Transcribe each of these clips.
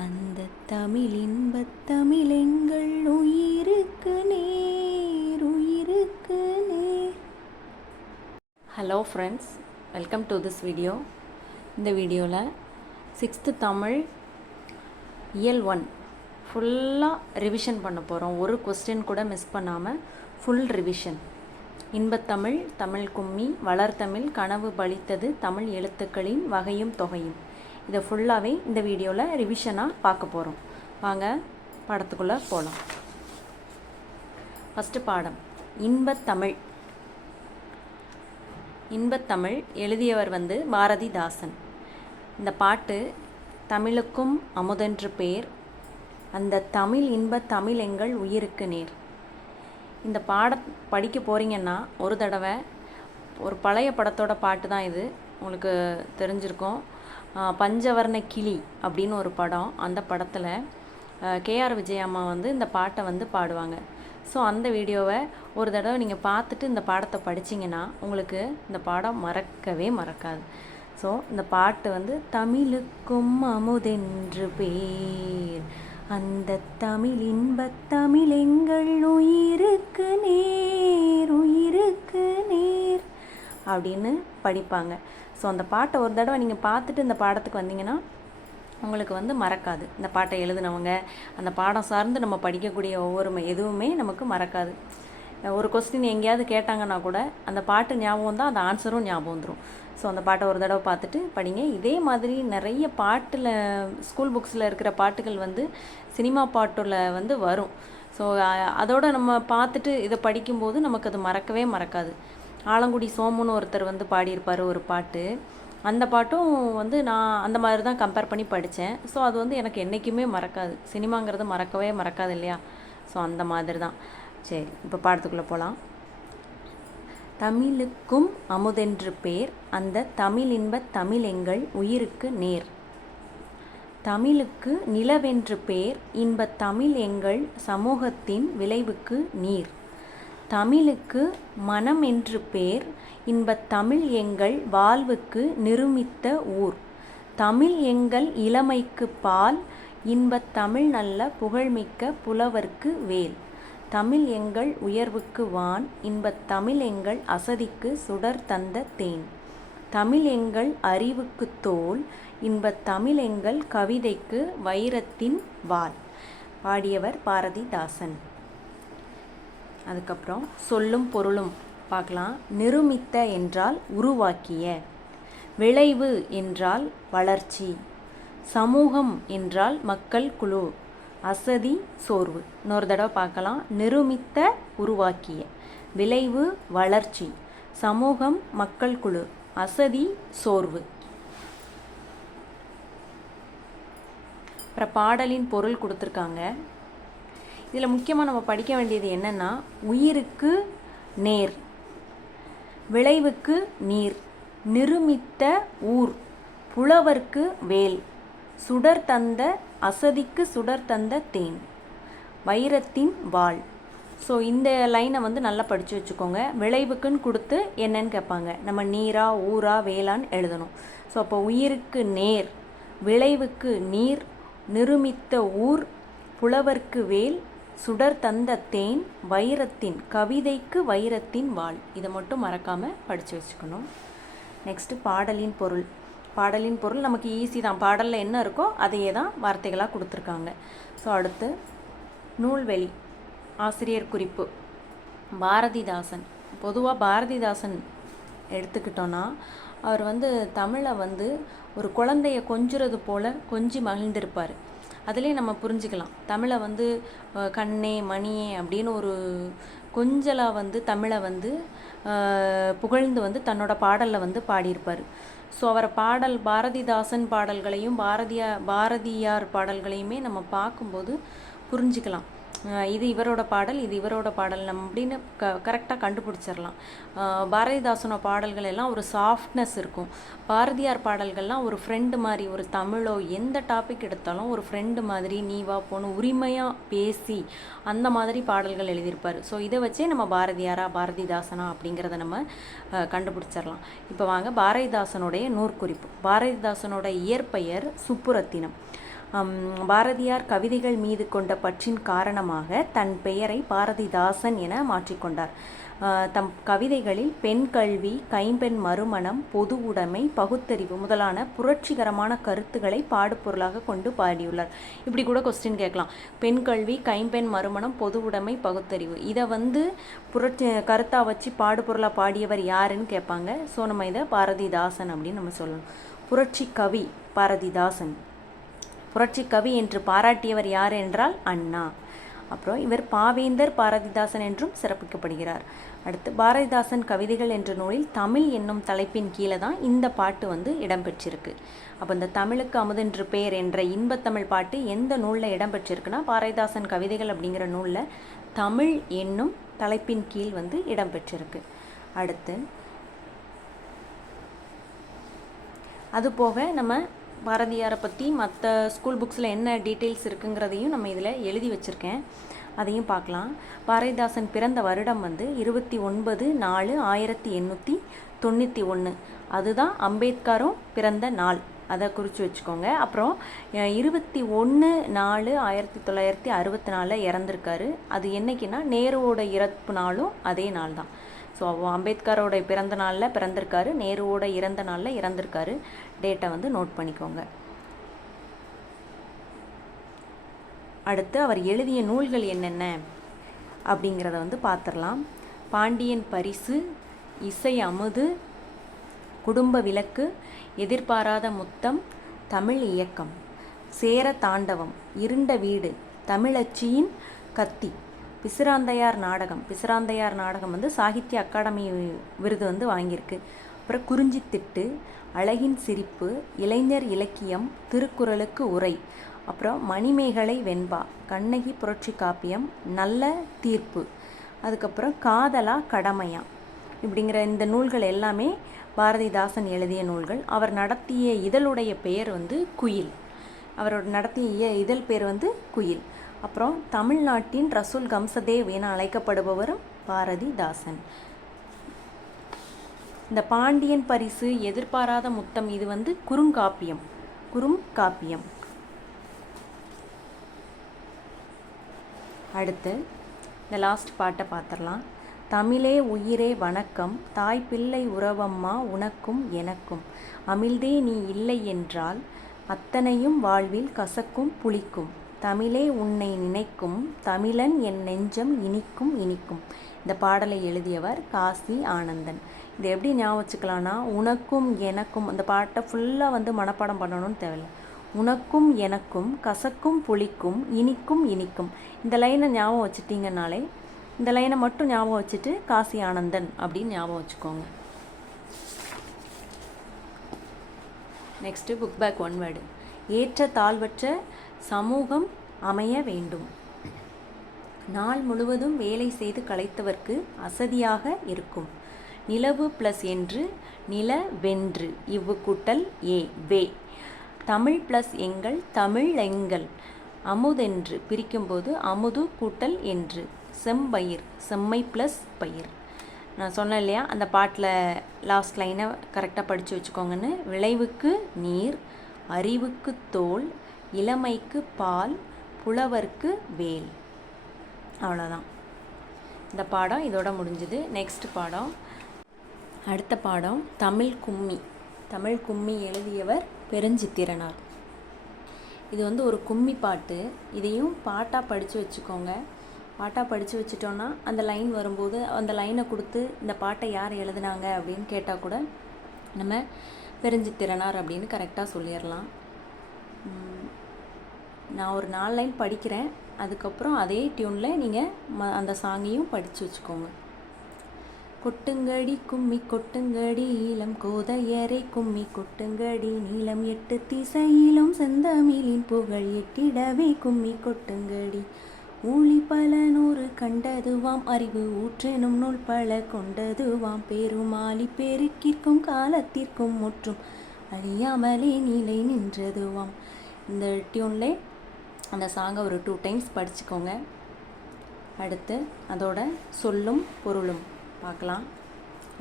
அந்த தமிழ் இன்பத் தமிழெங்கள் உயிருக்கு நேர் உயிருக்கு நேர். Hello friends, welcome to this video. இந்த வீடியோவில் 6th தமிழ் இயல் 1 ஃபுல்லாக ரிவிஷன் பண்ண போகிறோம். ஒரு கொஸ்டின் கூட மிஸ் பண்ணாமல் ஃபுல் ரிவிஷன். இன்பத்தமிழ், தமிழ் கும்மி, வளர்தமிழ், கனவு பலித்தது, தமிழ் எழுத்துக்களின் வகையும் தொகையும், இதை ஃபுல்லாகவே இந்த வீடியோவில் ரிவிஷனாக பார்க்க போகிறோம். வாங்க பாடத்துக்குள்ளே போகலாம். ஃபஸ்ட்டு பாடம் இன்பத்தமிழ். இன்பத்தமிழ் எழுதியவர் பாரதிதாசன். இந்த பாட்டு தமிழுக்கும் அமுதென்று பேர், அந்த தமிழ் இன்பத் தமிழ் எங்கள் உயிருக்கு நேர். இந்த படிக்க போகிறீங்கன்னா ஒரு தடவை, ஒரு பழைய படத்தோட பாட்டு தான் இது, உங்களுக்கு தெரிஞ்சிருக்கும். பஞ்சவர்ண கிளி அப்படின்னு ஒரு படம். அந்த படத்தில் கேஆர் விஜயம்மா இந்த பாட்டை பாடுவாங்க. ஸோ அந்த வீடியோவை ஒரு தடவை நீங்கள் பார்த்துட்டு இந்த பாடத்தை படிச்சிங்கன்னா உங்களுக்கு இந்த பாடம் மறக்கவே மறக்காது. ஸோ இந்த பாட்டு தமிழுக்கும் அமுதென்று பேர், அந்த தமிழ் இன்பத் தமிழ் எங்கள் உயிருக்கு நேர் உயிருக்கு நேர் அப்படின்னு படிப்பாங்க. ஸோ அந்த பாட்டை ஒரு தடவை நீங்கள் பார்த்துட்டு இந்த பாடத்துக்கு வந்தீங்கன்னா உங்களுக்கு மறக்காது. இந்த பாட்டை எழுதுனவங்க, அந்த பாடம் சார்ந்து நம்ம படிக்கக்கூடிய ஒவ்வொரு எதுவுமே நமக்கு மறக்காது. ஒரு கொஸ்டின் எங்கேயாவது கேட்டாங்கன்னா கூட அந்த பாட்டு ஞாபகம் தான், அந்த ஆன்சரும் ஞாபகம் வந்துடும். ஸோ அந்த பாட்டை ஒரு தடவை பார்த்துட்டு படிங்க. இதே மாதிரி நிறைய பாட்டில், ஸ்கூல் புக்ஸில் இருக்கிற பாட்டுகள் சினிமா பாட்டில் வரும். ஸோ அதோடு நம்ம பார்த்துட்டு இதை படிக்கும்போது நமக்கு அது மறக்கவே மறக்காது. ஆலங்குடி சோமுன்னு ஒருத்தர் பாடியிருப்பார் ஒரு பாட்டு. அந்த பாட்டும் நான் அந்த மாதிரி தான் கம்பேர் பண்ணி படித்தேன். ஸோ அது எனக்கு என்றைக்குமே மறக்காது. சினிமாங்கிறது மறக்கவே மறக்காது இல்லையா? ஸோ அந்த மாதிரி தான். சரி, இப்போ பாடத்துக்குள்ளே போகலாம். தமிழுக்கும் அமுதென்று பேர், அந்த தமிழ் இன்பத் தமிழ் எங்கள் உயிருக்கு நேர். தமிழுக்கு நிலவென்று பேர், இன்பத் தமிழ் எங்கள் சமூகத்தின் விளைவுக்கு நீர். தமிழுக்கு மனம் என்று பேர், இன்பத் தமிழ் எங்கள் வாழ்வுக்கு நிருமித்த ஊர். தமிழ் எங்கள் இளமைக்கு பால், இன்பத் தமிழ் நல்ல புகழ்மிக்க புலவர்க்கு வேல். தமிழ் எங்கள் உயர்வுக்கு வான், இன்பத் தமிழ் எங்கள் அசதிக்கு சுடர் தந்த தேன். தமிழ் எங்கள் அறிவுக்கு தோல், இன்பத் தமிழ் எங்கள் கவிதைக்கு வைரத்தின் வாள். பாடியவர் பாரதிதாசன். அதுக்கப்புறம் சொல்லும் பொருளும் பார்க்கலாம். நிருமித்த என்றால் உருவாக்கிய, விளைவு என்றால் வளர்ச்சி, சமூகம் என்றால் மக்கள் குழு, அசதி சோர்வு. இன்னொரு தடவை பார்க்கலாம். நிருமித்த உருவாக்கிய, விளைவு வளர்ச்சி, சமூகம் மக்கள் குழு, அசதி சோர்வு. அப்புறம் பாடலின் பொருள் கொடுத்துருக்காங்க. இதில் முக்கியமாக நம்ம படிக்க வேண்டியது என்னென்னா, உயிருக்கு நேர், விளைவுக்கு நீர், நிருமித்த ஊர், புலவர்க்கு வேல், சுடர் தந்த அசதிக்கு சுடர் தந்த தேன், வைரத்தின் வாள். ஸோ இந்த லைனை நல்லா படித்து வச்சுக்கோங்க. விளைவுக்குன்னு கொடுத்து என்னன்னு கேட்பாங்க. நம்ம நீரா ஊரா வேளான்னு எழுதணும். ஸோ அப்போ உயிருக்கு நேர், விளைவுக்கு நீர், நிருமித்த ஊர், புலவர்க்கு வேல், சுடர் தந்த தேன், வைரத்தின், கவிதைக்கு வைரத்தின் வாள். இதை மட்டும் மறக்காமல் படித்து வச்சுக்கணும். நெக்ஸ்ட்டு பாடலின் பொருள். பாடலின் பொருள் நமக்கு ஈஸி தான். பாடலில் என்ன இருக்கோ அதையே தான் வார்த்தைகளாக கொடுத்துருக்காங்க. ஸோ அடுத்து நூல்வெளி, ஆசிரியர் குறிப்பு. பாரதிதாசன். பொதுவாக பாரதிதாசன் எடுத்துக்கிட்டோன்னா அவர் தமிழை ஒரு குழந்தைய கொஞ்சுறது போல் கொஞ்சி மகிழ்ந்திருப்பார். அதுலேயே நம்ம புரிஞ்சுக்கலாம். தமிழை கண்ணே மணியே அப்படின்னு ஒரு கொஞ்சலாக தமிழை புகழ்ந்து தன்னோட பாடலில் பாடியிருப்பார். ஸோ அவரை பாரதிதாசன் பாடல்களையும் பாரதியார் பாடல்களையுமே நம்ம பார்க்கும்போது புரிஞ்சுக்கலாம். இது இவரோட பாடல், இது இவரோட பாடல் நம்ம அப்படின்னு கரெக்டாக கண்டுபிடிச்சிடலாம். பாரதிதாசனோட பாடல்கள் எல்லாம் ஒரு சாஃப்ட்னஸ் இருக்கும். பாரதியார் பாடல்கள்லாம் ஒரு ஃப்ரெண்டு மாதிரி, ஒரு தமிழோ எந்த டாபிக் எடுத்தாலும் ஒரு ஃப்ரெண்டு மாதிரி நீ வா போகணும் உரிமையாக பேசி அந்த மாதிரி பாடல்கள் எழுதியிருப்பார். ஸோ இதை வச்சே நம்ம பாரதிதாசனா அப்படிங்கிறத நம்ம கண்டுபிடிச்சிடலாம். இப்போ வாங்க பாரதிதாசனுடைய நூற்குறிப்பு. பாரதிதாசனோட இயற்பெயர் சுப்புரத்தினம். பாரதியார் கவிதைகள் மீது கொண்ட பற்றின் காரணமாக தன் பெயரை பாரதிதாசன் என மாற்றிக்கொண்டார். தம் கவிதைகளில் பெண் கல்வி, கைம்பெண் மறுமணம், பொது உடைமை, பகுத்தறிவு முதலான புரட்சிகரமான கருத்துக்களை பாடுபொருளாக கொண்டு பாடியுள்ளார். இப்படி கூட கொஸ்டின் கேட்கலாம். பெண் கல்வி, கைம்பெண் மறுமணம், பொது உடைமை, பகுத்தறிவு இதை புரட்சி கருத்தாக வச்சு பாடுபொருளாக பாடியவர் யாருன்னு கேட்பாங்க. ஸோ நம்ம இதை பாரதிதாசன் அப்படின்னு நம்ம சொல்லணும். புரட்சி கவி பாரதிதாசன். புரட்சி கவி என்று பாராட்டியவர் யார் என்றால் அண்ணா. அப்புறம் இவர் பாவேந்தர் பாரதிதாசன் என்றும் சிறப்பிக்கப்படுகிறார். அடுத்து பாரதிதாசன் கவிதைகள் என்ற நூலில் தமிழ் என்னும் தலைப்பின் கீழே தான் இந்த பாட்டு இடம்பெற்றிருக்கு. அப்போ இந்த தமிழுக்கு அமுதென்று பெயர் என்ற இன்பத்தமிழ் பாட்டு எந்த நூலில் இடம்பெற்றிருக்குன்னா பாரதிதாசன் கவிதைகள் அப்படிங்கிற நூலில் தமிழ் என்னும் தலைப்பின் கீழ் இடம்பெற்றிருக்கு. அடுத்து அதுபோக நம்ம பாரதியாரை பற்றி மற்ற ஸ்கூல் புக்ஸில் என்ன டீட்டெயில்ஸ் இருக்குங்கிறதையும் நம்ம இதில் எழுதி வச்சுருக்கேன். அதையும் பார்க்கலாம். பாரதிதாசன் பிறந்த வருடம் 29/4/1891. அதுதான் அம்பேத்கரும் பிறந்த நாள். அதை குறித்து வச்சுக்கோங்க. அப்புறம் 21/4/1964 இறந்துருக்காரு. அது என்னைக்குன்னா நேருவோட இறப்பு நாளும் அதே நாள் தான். ஸோ அம்பேத்கரோட பிறந்த நாளில் பிறந்திருக்காரு, நேருவோட இறந்த நாளில் இறந்திருக்காரு. டேட்டை நோட் பண்ணிக்கோங்க. அடுத்து அவர் எழுதிய நூல்கள் என்னென்ன அப்படிங்கிறத பார்த்துடலாம். பாண்டியன் பரிசு, இசை அமுது, குடும்ப விளக்கு, எதிர்பாராத முத்தம், தமிழ் இயக்கம், சேர தாண்டவம், இருண்ட வீடு, தமிழச்சியின் கத்தி, பிசிராந்தையார் நாடகம். பிசிராந்தையார் நாடகம் சாகித்ய அகாடமி விருது வாங்கியிருக்கு. அப்புறம் குறிஞ்சித்திட்டு, அழகின் சிரிப்பு, இளைஞர் இலக்கியம், திருக்குறளுக்கு உரை, அப்புறம் மணிமேகலை வெண்பா, கண்ணகி புரட்சி காப்பியம், நல்ல தீர்ப்பு, அதுக்கப்புறம் காதலா கடமையா இப்படிங்கிற இந்த நூல்கள் எல்லாமே பாரதிதாசன் எழுதிய நூல்கள். அவர் நடத்திய இதழுடைய பெயர் குயில். அவரோட நடத்திய இதழ் பேர் குயில். அப்புறம் தமிழ்நாட்டின் ரசூல் கம்சதேவ் என அழைக்கப்படுபவரும் பாரதிதாசன். இந்த பாண்டியன் பரிசு, எதிர்பாராத முத்தம் இது குறுங்காப்பியம். அடுத்து இந்த லாஸ்ட் பாட்டை பார்த்துடலாம். தமிழே உயிரே வணக்கம், தாய் பிள்ளை உறவம்மா உனக்கும் எனக்கும், அமிழ்தே நீ இல்லை என்றால் அத்தனையும் வாழ்வில் கசக்கும் புளிக்கும், தமிழே உன்னை நினைக்கும் தமிழன் என் நெஞ்சம் இனிக்கும் இனிக்கும். இந்த பாடலை எழுதியவர் காசி ஆனந்தன். இது எப்படி ஞாபகம் வச்சுக்கலான்னா, உனக்கும் எனக்கும் அந்த பாட்டை ஃபுல்லாக மனப்பாடம் பண்ணணும்னு தேவையில்லை. உனக்கும் எனக்கும் கசக்கும் புளிக்கும் இனிக்கும் இனிக்கும் இந்த லைனை ஞாபகம் வச்சுட்டிங்கனாலே, இந்த லைனை மட்டும் ஞாபகம் வச்சுட்டு காசி ஆனந்தன் அப்படின்னு ஞாபகம் வச்சுக்கோங்க. Next book back 1 word. ஏற்ற தாழ்வற்ற சமூகம் அமைய வேண்டும். நாள் முழுவதும் வேலை செய்து களைத்தவர்க்கு அசதியாக இருக்கும். நிலவு ப்ளஸ் என்று நில வென்று இவ்வு கூட்டல் ஏ வே. தமிழ் ப்ளஸ் எங்கள் தமிழ் எங்கள். அமுதென்று பிரிக்கும்போது அமுது கூட்டல் என்று. செம்பயிர் செம்மை ப்ளஸ் பயிர். நான் சொன்னேன் இல்லையா, அந்த பாட்டில் லாஸ்ட் லைனை கரெக்டாக படித்து வச்சுக்கோங்கன்னு. விளைவுக்கு நீர், அறிவுக்கு தோல், இளமைக்கு பால், புலவர்க்கு வேல். அவ்வளோதான் இந்த பாடம். இதோட முடிஞ்சுது. நெக்ஸ்ட் பாடம், அடுத்த பாடம் தமிழ் கும்மி. தமிழ் கும்மி எழுதியவர் பெருஞ்சித்திரனார். இது ஒரு கும்மி பாட்டு. இதையும் பாட்டாக படித்து வச்சுக்கோங்க. பாட்டாக படித்து வச்சுட்டோன்னா அந்த லைன் வரும்போது அந்த லைனை கொடுத்து இந்த பாட்டை யார் எழுதுனாங்க அப்படின்னு கேட்டால் கூட நம்ம பெருஞ்சித்திரனார் அப்படின்னு கரெக்டாக சொல்லிடலாம். நான் ஒரு 4 லைன் படிக்கிறேன். அதுக்கப்புறம் அதே டியூனில் நீங்கள் அந்த சாங்கையும் படித்து வச்சுக்கோங்க. கொட்டுங்கடி கும்மி கொட்டுங்கடி ஈழம் கோதையரை கும்மி கொட்டுங்கடி நீளம் 8 திசையிலும் செந்தமிழின் புகழ் எட்டிடவே கும்மி கொட்டுங்கடி. ஊழி பல 100 கண்டதுவாம் அறிவு ஊற்றெனும் நூல் பல கொண்டதுவாம் பெருமாளி பெருக்கிற்கும் காலத்திற்கும் முற்றும் அழியாமலே நிலை நின்றதுவாம். இந்த டியூன்லே அந்த சாங்கை ஒரு 2 டைம்ஸ் படிச்சுக்கோங்க. அடுத்து அதோட சொல்லும் பொருளும் பார்க்கலாம்.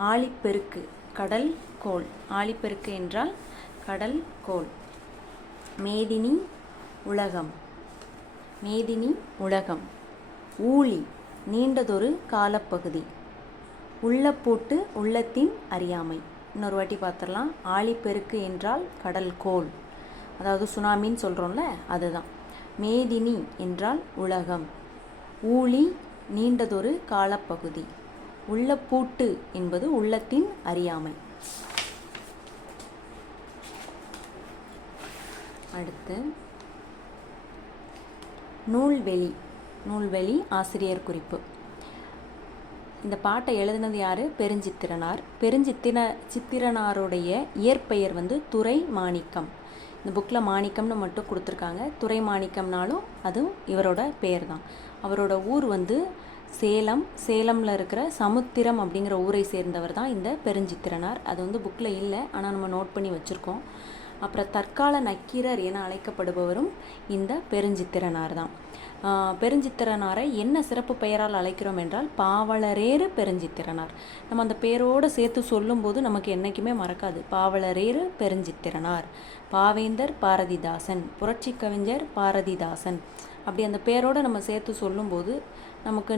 ஆழிப்பெருக்கு கடல் கோள். ஆழிப்பெருக்கு என்றால் கடல் கோள். மேதினி உலகம். மேதினி உலகம். ஊழி நீண்டதொரு காலப்பகுதி. உள்ளப்பூட்டு உள்ளத்தின் அறியாமை. இன்னொரு வாட்டி பார்த்துடலாம். ஆழிப்பெருக்கு என்றால் கடல் கோள், அதாவது சுனாமின்னு சொல்கிறோம்ல, அதுதான். மேதினி என்றால் உலகம். ஊழி நீண்டதொரு காலப்பகுதி. உள்ளப்பூட்டு என்பது உள்ளத்தின் அறியாமை. அடுத்து நூல்வெளி. நூல்வெளி ஆசிரியர் குறிப்பு. இந்த பாட்டை எழுதினது யார்? பெருஞ்சித்திரனார். சித்திரனாருடைய இயற்பெயர் துரை மாணிக்கம். இந்த புக்கில் மாணிக்கம்னு மட்டும் கொடுத்துருக்காங்க. துரை மாணிக்கம்னாலும் அதுவும் இவரோட பெயர் தான். அவரோட ஊர் சேலம். சேலமில் இருக்கிற சமுத்திரம் அப்படிங்கிற ஊரை சேர்ந்தவர் தான் இந்த பெருஞ்சித்திரனார். அது புக்கில் இல்லை, ஆனால் நம்ம நோட் பண்ணி வச்சுருக்கோம். அப்புறம் தற்கால நக்கீரர் என அழைக்கப்படுபவரும் இந்த பெருஞ்சித்திரனார் தான். பெருஞ்சித்திரனாரை என்ன சிறப்பு பெயரால் அழைக்கிறோம் என்றால் பாவலரேறு பெருஞ்சித்திரனார். நம்ம அந்த பேரோடு சேர்த்து சொல்லும்போது நமக்கு என்றைக்குமே மறக்காது. பாவலரேறு பெருஞ்சித்திரனார், பாவேந்தர் பாரதிதாசன், புரட்சி கவிஞர் பாரதிதாசன், அப்படி அந்த பேரோடு நம்ம சேர்த்து சொல்லும்போது நமக்கு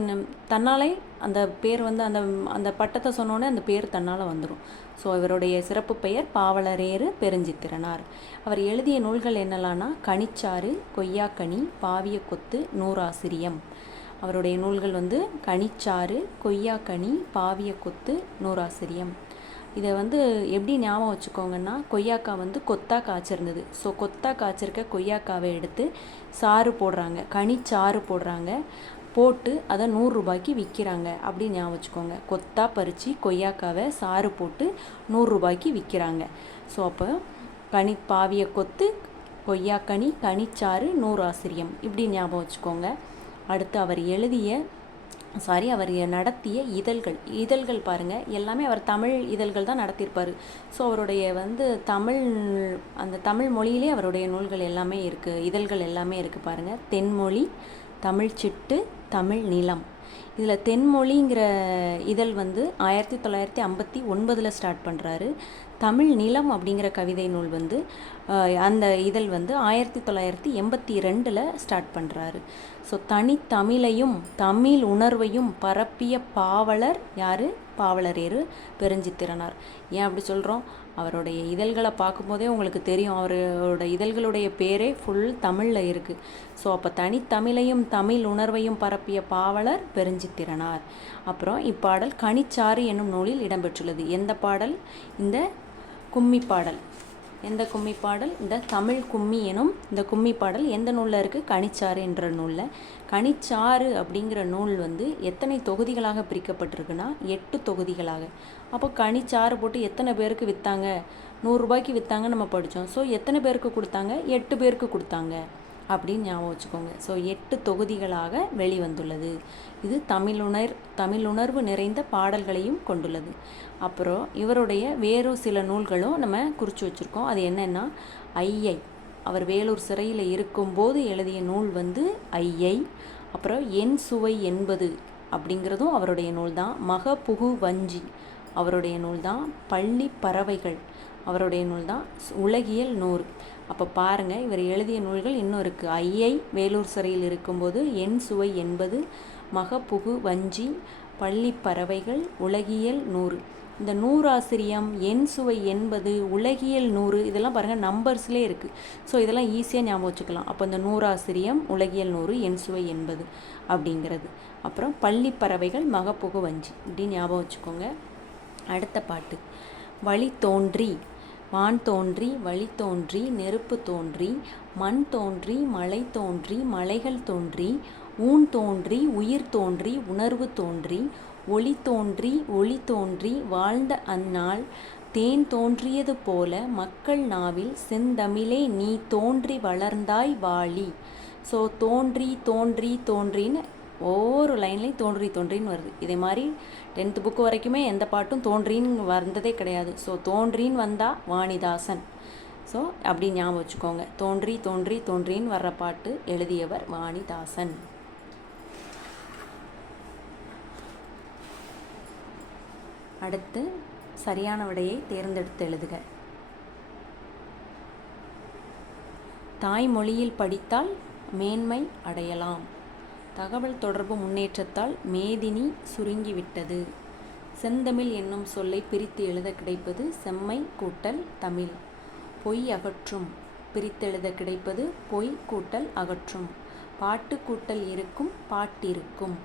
தன்னாலே அந்த பேர் அந்த அந்த பட்டத்தை சொன்னோன்னே அந்த பேர் தன்னால் வந்துடும். ஸோ இவருடைய சிறப்பு பெயர் பாவலரேறு பெருஞ்சித்திரனார். அவர் எழுதிய நூல்கள் என்னலான்னா கனிச்சாறு, கொய்யாக்கனி, பாவியக்கொத்து, நூறாசிரியம். அவருடைய நூல்கள் கனிச்சாறு, கொய்யாக்கனி, பாவியக்கொத்து, நூறாசிரியம். இதை எப்படி ஞாபகம் வச்சுக்கோங்கன்னா, கொய்யாக்காய் கொத்தா காய்ச்சிருந்தது. ஸோ கொத்தா காய்ச்சிருக்க கொய்யாக்காவை எடுத்து சாறு போடுறாங்க, கனிச்சாறு போடுறாங்க, போட்டு அதை 100 ரூபாய்க்கு விற்கிறாங்க. அப்படி ஞாபகம் வச்சுக்கோங்க. கொத்தா பறித்து கொய்யாக்காவை சாறு போட்டு 100 ரூபாய்க்கு விற்கிறாங்க. ஸோ அப்போ பாவிய கொத்து, கொய்யாக்கனி, கனிச்சாறு, நூறாசிரியம், இப்படி ஞாபகம் வச்சுக்கோங்க. அடுத்து அவர் நடத்திய இதழ்கள் பாருங்கள், எல்லாமே அவர் தமிழ் இதழ்கள் தான் நடத்தியிருப்பார். ஸோ அவருடைய அந்த தமிழ் மொழியிலே அவருடைய நூல்கள் எல்லாமே இருக்குது, இதழ்கள் எல்லாமே இருக்குது பாருங்கள். தென்மொழி, தமிழ் சிட்டு, தமிழ் நிலம். இதில் தென்மொழிங்கிற இதழ் 1959 ஸ்டார்ட் பண்ணுறாரு. தமிழ் நிலம் அப்படிங்கிற கவிதை நூல் அந்த இதழ் 1982 ஸ்டார்ட் பண்ணுறாரு. ஸோ தனித்தமிழையும் தமிழ் உணர்வையும் பரப்பிய பாவலர் யார்? பாவலரேறு பெருஞ்சித்திரனார். ஏன் அப்படி சொல்கிறோம்? அவருடைய இதழ்களை பார்க்கும்போதே உங்களுக்கு தெரியும், அவரோட இதழ்களுடைய பேரே ஃபுல் தமிழில் இருக்குது. ஸோ அப்போ தனித்தமிழையும் தமிழ் உணர்வையும் பரப்பிய பாவலர் பெருஞ்சித்திரனார். அப்புறம் இப்பாடல் கனிச்சாறு என்னும் நூலில் இடம்பெற்றுள்ளது. எந்த பாடல்? இந்த கும்மி பாடல். எந்த கும்மி பாடல்? இந்த தமிழ் கும்மி எனும் இந்த கும்மி பாடல் எந்த நூலில் இருக்குது? கனிச்சாறு என்ற நூலில். கனிச்சாறு அப்படிங்கிற நூல் எத்தனை தொகுதிகளாக பிரிக்கப்பட்டிருக்குன்னா 8 தொகுதிகளாக. அப்போ கனிச்சாறு போட்டு எத்தனை பேருக்கு விற்றாங்க? 100 ரூபாய்க்கு விற்றாங்கன்னு நம்ம படித்தோம். ஸோ எத்தனை பேருக்கு கொடுத்தாங்க? 8 பேருக்கு கொடுத்தாங்க அப்படின்னு ஞாபகம் வச்சுக்கோங்க. ஸோ 8 தொகுதிகளாக வெளிவந்துள்ளது. இது தமிழுணர்வு நிறைந்த பாடல்களையும் கொண்டுள்ளது. அப்புறம் இவருடைய வேறு சில நூல்களும் நம்ம குறித்து வச்சுருக்கோம். அது என்னென்னா ஐயை. அவர் வேலூர் சிறையில் இருக்கும்போது எழுதிய நூல் ஐயை. அப்புறம் என் சுவை என்பது அப்படிங்கிறதும் அவருடைய நூல் தான். மகபுகு வஞ்சி அவருடைய நூல் தான். பள்ளி பறவைகள் அவருடைய நூல் தான். உலகியல் 100. அப்போ பாருங்கள், இவர் எழுதிய நூல்கள் இன்னும் இருக்குது. ஐயை வேலூர் சிறையில் இருக்கும்போது, என் சுவை என்பது, மகபுகு வஞ்சி, பள்ளி பறவைகள், உலகியல் 100. இந்த நூறாசிரியம், என் சுவை என்பது, உலகியல் 100 இதெல்லாம் பாருங்கள் நம்பர்ஸ்லேயே இருக்குது. ஸோ இதெல்லாம் ஈஸியாக ஞாபகம் வச்சுக்கலாம். அப்போ இந்த நூறாசிரியம், உலகியல் 100, என் சுவை என்பது அப்படிங்கிறது. அப்புறம் பள்ளி பறவைகள், மகபுகு வஞ்சி இப்படி ஞாபகம் வச்சுக்கோங்க. அடுத்த பாட்டு வழி தோன்றி, வான் தோன்றி, வழி தோன்றி, நெருப்பு தோன்றி, மண் தோன்றி, மலை தோன்றி, மலைகள் தோன்றி, ஊன் தோன்றி, உயிர் தோன்றி, உணர்வு தோன்றி, ஒளி தோன்றி, ஒளி தோன்றி, வாழ்ந்த அந்நாள் தேன் தோன்றியது போல மக்கள் நாவில் செந்தமிழே நீ தோன்றி வளர்ந்தாய் வாழி. ஸோ தோன்றி தோன்றி தோன்றின்னு ஒவ்வொரு லைன்லையும் தோன்றி தோன்றின்னு வருது. இதே மாதிரி 10th புக்கு வரைக்குமே எந்த பாட்டும் தோன்றின்னு வந்ததே கிடையாது. ஸோ தோன்றின்னு வந்தால் வாணிதாசன். ஸோ அப்படி ஞாபகம் வச்சுக்கோங்க. தோன்றி தோன்றி தோன்றின்னு வர்ற பாட்டு எழுதியவர் வாணிதாசன். அடுத்து சரியான விடையை தேர்ந்தெடுத்து எழுதுக. தாய்மொழியில் படித்தால் மேன்மை அடையலாம். தகவல் தொடர்பு முன்னேற்றத்தால் மேதினி சுருங்கிவிட்டது. செந்தமிழ் என்னும் சொல்லை பிரித்து எழுத கிடைப்பது செம்மை கூட்டல் தமிழ். பொய் அகற்றும் பிரித்தெழுத கிடைப்பது பொய் கூட்டல் அகற்றும். பாட்டு கூட்டல் இருக்கும் பாட்டிருக்கும்.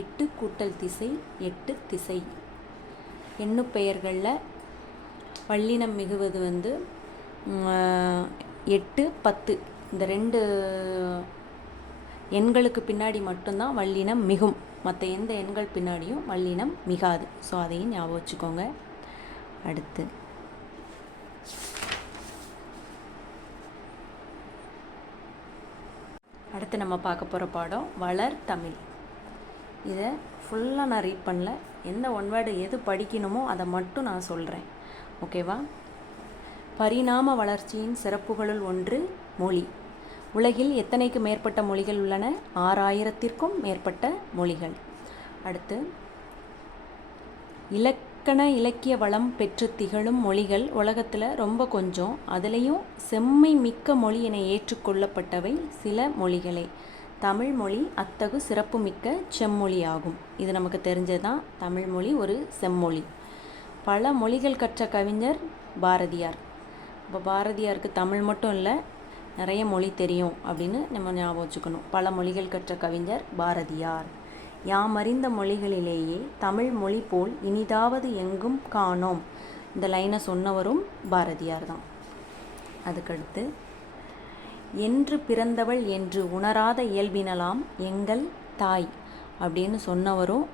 எட்டு கூட்டல் திசை எட்டு திசை. எண்ணு பெயர்களில் வல்லினம் மிகுவது 8 10 இந்த 2 எண்களுக்கு பின்னாடி மட்டும்தான் வல்லினம் மிகும். மற்ற எந்த எண்கள் பின்னாடியும் வல்லினம் மிகாது. ஸோ அதையும் ஞாபகம் வச்சுக்கோங்க. அடுத்து நம்ம பார்க்க போகிற பாடம் வளர் தமிழ். இதை ஃபுல்லாக நான் ரீட் பண்ணல. எந்த ஒன் வேர்டு எது படிக்கணுமோ அதை மட்டும் நான் சொல்கிறேன். ஓகேவா? பரிணாம வளர்ச்சியின் சிறப்புகளுள் ஒன்று மொழி. உலகில் எத்தனைக்கு மேற்பட்ட மொழிகள் உள்ளன? 6000த்திற்கும் மேற்பட்ட மொழிகள். அடுத்து, இலக்கண இலக்கிய வளம் பெற்று திகழும் மொழிகள் உலகத்தில் ரொம்ப கொஞ்சம். அதுலேயும் செம்மை மிக்க மொழி என ஏற்றுக்கொள்ளப்பட்டவை சில மொழிகளே. தமிழ் மொழி அத்தகு சிறப்பு மிக்க செம்மொழி ஆகும். இது நமக்கு தெரிஞ்சதுதான். தமிழ் மொழி ஒரு செம்மொழி. பல மொழிகள் கற்ற கவிஞர் பாரதியார். இப்போ பாரதியாருக்கு தமிழ் மட்டும் இல்லை, நிறைய மொழி தெரியும் அப்படின்னு நம்ம ஞாபகம் வச்சுக்கணும். பல மொழிகள் கற்ற கவிஞர் பாரதியார். யாமறிந்த மொழிகளிலேயே தமிழ் மொழி போல் இனிதாவது எங்கும் காணோம். இந்த லைனை சொன்னவரும் பாரதியார் தான். அதுக்கடுத்து, என்று பிறந்தவள் என்று உணராத இயல்பினலாம் எங்கள் தாய் அப்படின்னு சொன்னவரும்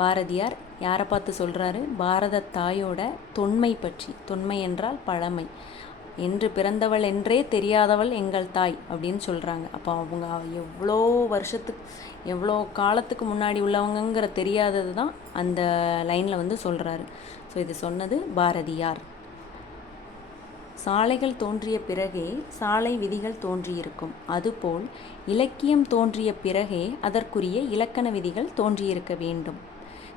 பாரதியார். யாரை பார்த்து சொல்கிறாரு? பாரத தாயோட தொன்மை பற்றி. தொன்மை என்றால் பழமை. என்று பிறந்தவள் என்றே தெரியாதவள் எங்கள் தாய் அப்படின்னு சொல்கிறாங்க. அப்போ அவங்க எவ்வளோ வருஷத்துக்கு எவ்வளோ காலத்துக்கு முன்னாடி உள்ளவங்கங்கிற தெரியாதது தான் அந்த லைனில் சொல்கிறாரு. ஸோ இது சொன்னது பாரதியார். சாலைகள் தோன்றிய பிறகே சாலை விதிகள் தோன்றியிருக்கும். அதுபோல் இலக்கியம் தோன்றிய பிறகே அதற்குரிய இலக்கண விதிகள் தோன்றியிருக்க வேண்டும்.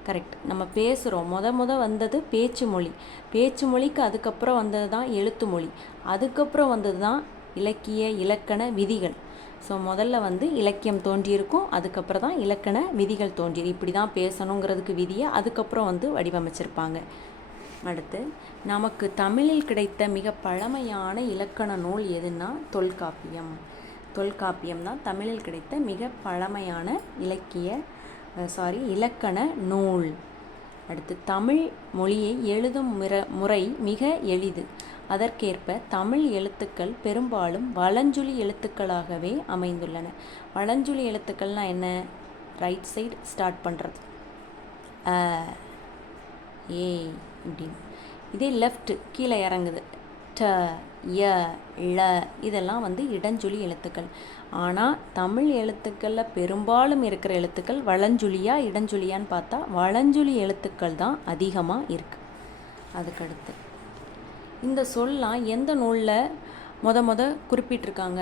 கரெக்ட். நம்ம பேசுகிறோம். முத வந்தது பேச்சு மொழி. பேச்சு மொழிக்கு அதுக்கப்புறம் வந்தது தான் எழுத்து மொழி. அதுக்கப்புறம் வந்தது தான் இலக்கிய இலக்கண விதிகள். ஸோ முதல்ல இலக்கியம் தோன்றியிருக்கும், அதுக்கப்புறம் தான் இலக்கண விதிகள் தோன்றி. இப்படி தான் பேசணுங்கிறதுக்கு விதியை அதுக்கப்புறம் வடிவமைச்சிருப்பாங்க. அடுத்து, நமக்கு தமிழில் கிடைத்த மிக பழமையான இலக்கண நூல் எதுன்னா தொல்காப்பியம். தொல்காப்பியம் தான் தமிழில் கிடைத்த மிக பழமையான இலக்கண நூல். அடுத்து, தமிழ் மொழியை எழுதும் முறை மிக எளிது. அதற்கேற்ப தமிழ் எழுத்துக்கள் பெரும்பாலும் வலஞ்சுழி எழுத்துக்களாகவே அமைந்துள்ளன. வலஞ்சுழி எழுத்துக்கள்னால் என்ன? ரைட் சைடு ஸ்டார்ட் பண்ணுறது ஏ இப்படின்னு. இதே லெஃப்ட் கீழே இறங்குது ட ய ள இதெல்லாம் இடஞ்சுழி எழுத்துக்கள். ஆனால் தமிழ் எழுத்துக்களில் பெரும்பாலும் இருக்கிற எழுத்துக்கள் வலஞ்சுழியா இடஞ்சுழியான்னு பார்த்தா வலஞ்சுழி எழுத்துக்கள் தான் அதிகமாக இருக்குது. அதுக்கடுத்து, இந்த சொல்லலாம் எந்த நூலில் குறிப்பிட்டிருக்காங்க?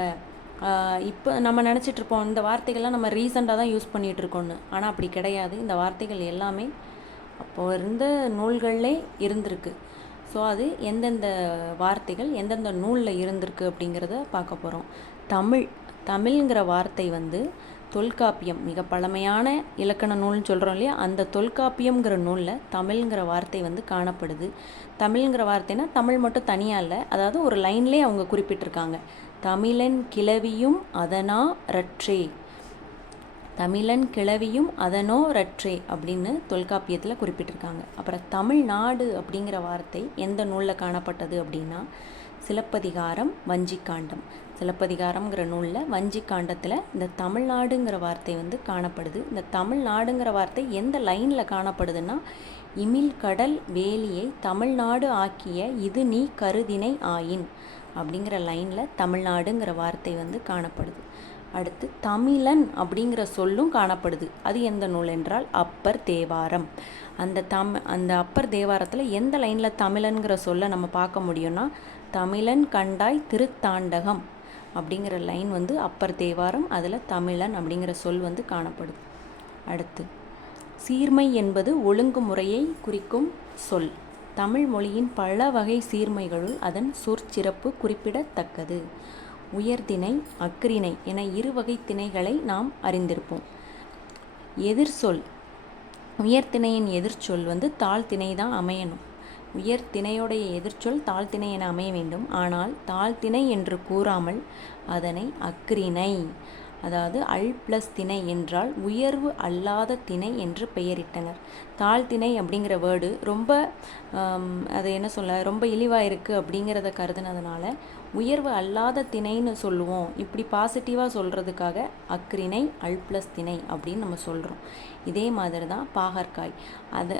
இப்போ நம்ம நினச்சிட்ருப்போம் இந்த வார்த்தைகள்லாம் நம்ம ரீசெண்டாக தான் யூஸ் பண்ணிகிட்ருக்கோன்னு. ஆனால் அப்படி கிடையாது. இந்த வார்த்தைகள் எல்லாமே அப்போது இருந்த நூல்களிலே இருந்திருக்கு. ஸோ அது எந்தெந்த வார்த்தைகள் எந்தெந்த நூலில் இருந்திருக்கு அப்படிங்கிறத பார்க்க போகிறோம். தமிழ்ங்கிற வார்த்தை தொல்காப்பியம் மிக பழமையான இலக்கண நூல்னு சொல்கிறோம் இல்லையா, அந்த தொல்காப்பியம்ங்கிற நூலில் தமிழ்ங்கிற வார்த்தை காணப்படுது. தமிழ்ங்கிற வார்த்தைனா தமிழ் மட்டும் தனியாக இல்லை, அதாவது ஒரு லைன்லேயே அவங்க குறிப்பிட்டிருக்காங்க. தமிழன் கிளவியும் அதனா ரற்றே, தமிழன் கிளவியும் அதனோ ரற்றே அப்படின்னு தொல்காப்பியத்தில் குறிப்பிட்டிருக்காங்க. அப்புறம் தமிழ்நாடு அப்படிங்கிற வார்த்தை எந்த நூலில் காணப்பட்டது அப்படின்னா சிலப்பதிகாரம் வஞ்சிக்காண்டம். சிலப்பதிகாரம்ங்கிற நூலில் வஞ்சிக்காண்டத்தில் இந்த தமிழ்நாடுங்கிற வார்த்தை காணப்படுது. இந்த தமிழ்நாடுங்கிற வார்த்தை எந்த லைனில் காணப்படுதுன்னா இமில் கடல் வேலியை தமிழ்நாடு ஆக்கிய இது நீ கருதினை ஆயின் அப்படிங்கிற லைனில் தமிழ்நாடுங்கிற வார்த்தை காணப்படுது. அடுத்து, தமிழன் அப்படிங்கிற சொல்லும் காணப்படுது. அது எந்த நூல் என்றால் அப்பர் தேவாரம். அந்த அப்பர் தேவாரத்தில் எந்த லைனில் தமிழன்கிற சொல்லை நம்ம பார்க்க முடியும்னா தமிழன் கண்டாய் திருத்தாண்டகம் அப்படிங்கிற லைன் அப்பர் தேவாரம். அதில் தமிழன் அப்படிங்கிற சொல் காணப்படுது. அடுத்து, சீர்மை என்பது ஒழுங்குமுறையை குறிக்கும் சொல். தமிழ் மொழியின் பல வகை சீர்மைகளுள் அதன் சொற்சிறப்பு குறிப்பிடத்தக்கது. உயர்திணை, அஃறிணை என இருவகை திணைகளை நாம் அறிந்திருப்போம். எதிர்சொல், உயர்திணையின் எதிர்ச்சொல் தாழ்த்திணை தான் அமையணும். உயர்திணையோடைய எதிர்ச்சொல் தாழ்த்திணை என அமைய வேண்டும். ஆனால் தாழ்த்திணை என்று கூறாமல் அதனை அஃறிணை, அதாவது அல் ப்ளஸ் திணை என்றால் உயர்வு அல்லாத திணை என்று பெயரிட்டனர். தாழ்த்திணை அப்படிங்கிற வேர்டு ரொம்ப அது என்ன சொல்ல ரொம்ப இழிவாக இருக்குது அப்படிங்கிறத கருதுனதுனால உயர்வு அல்லாத திணைன்னு சொல்லுவோம். இப்படி பாசிட்டிவாக சொல்கிறதுக்காக அஃறிணை, அல் ப்ளஸ் திணை அப்படின்னு நம்ம சொல்கிறோம். இதே மாதிரி தான் பாகற்காய். அது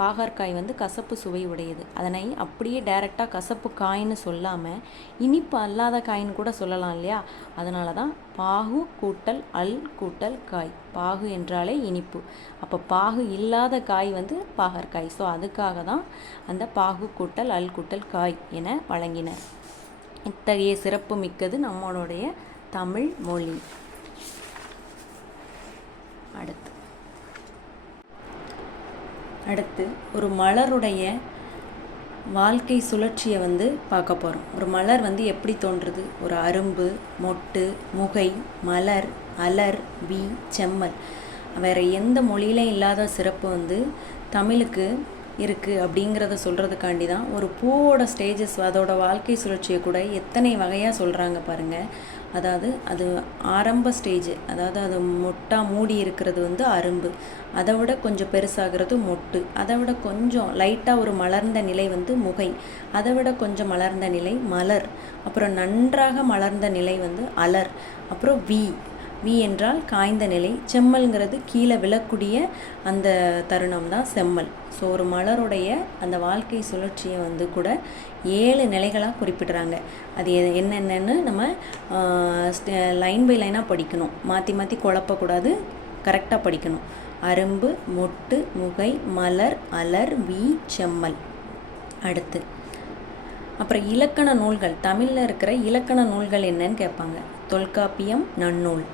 பாகற்காய் கசப்பு சுவை உடையது. அதனை அப்படியே டைரெக்டாக கசப்பு காய்ன்னு சொல்லாமல் இனிப்பு அல்லாத காய்ன்னு கூட சொல்லலாம் இல்லையா? அதனால தான் பாகு கூட்டல் அல் கூட்டல் காய். பாகு என்றாலே இனிப்பு. அப்போ பாகு இல்லாத காய் பாகற்காய். ஸோ அதுக்காக தான் அந்த பாகு கூட்டல் அல் கூட்டல் காய் என வழங்கினர். இத்தகைய சிறப்பு மிக்கது நம்மளுடைய தமிழ் மொழி. அடுத்து ஒரு மலருடைய வாழ்க்கை சுழற்சியை பார்க்க போகிறோம். ஒரு மலர் எப்படி தோன்றுது? ஒரு அரும்பு, மொட்டு, முகை, மலர், அலர், வி, செம்மல். வேறு எந்த மொழியிலையும் இல்லாத சிறப்பு தமிழுக்கு இருக்குது அப்படிங்கிறத சொல்கிறதுக்காண்டி தான் ஒரு பூவோட ஸ்டேஜஸ், அதோட வாழ்க்கை சுழற்சியை கூட எத்தனை வகையாக சொல்கிறாங்க பாருங்கள். அதாவது அது ஆரம்ப ஸ்டேஜ், அதாவது அது மொட்டாக மூடி இருக்கிறது அரும்பு, அதை விட கொஞ்சம் பெருசாகிறது மொட்டு, அதை விட கொஞ்சம் லைட்டாக ஒரு மலர்ந்த நிலை முகை, அதை விட கொஞ்சம் மலர்ந்த நிலை மலர், அப்புறம் நன்றாக மலர்ந்த நிலை அலர், அப்புறம் வி. வி என்றால் காய்ந்த நிலை. செம்மல்ங்கிறது கீழே விழக்கூடிய அந்த தருணம் தான் செம்மல். ஸோ ஒரு மலருடைய அந்த வாழ்க்கை சுழற்சியை கூட 7 நிலைகளாக குறிப்பிடுறாங்க. அது என்னென்னு நம்ம லைன் பை லைனாக படிக்கணும். மாற்றி மாற்றி குழப்பக்கூடாது, கரெக்டாக படிக்கணும். அரும்பு, மொட்டு, முகை, மலர், அலர், வி, செம்மல். அடுத்து அப்புறம் இலக்கண நூல்கள். தமிழில் இருக்கிற இலக்கண நூல்கள் என்னன்னு கேட்பாங்க. தொல்காப்பியம், நன்னூல்.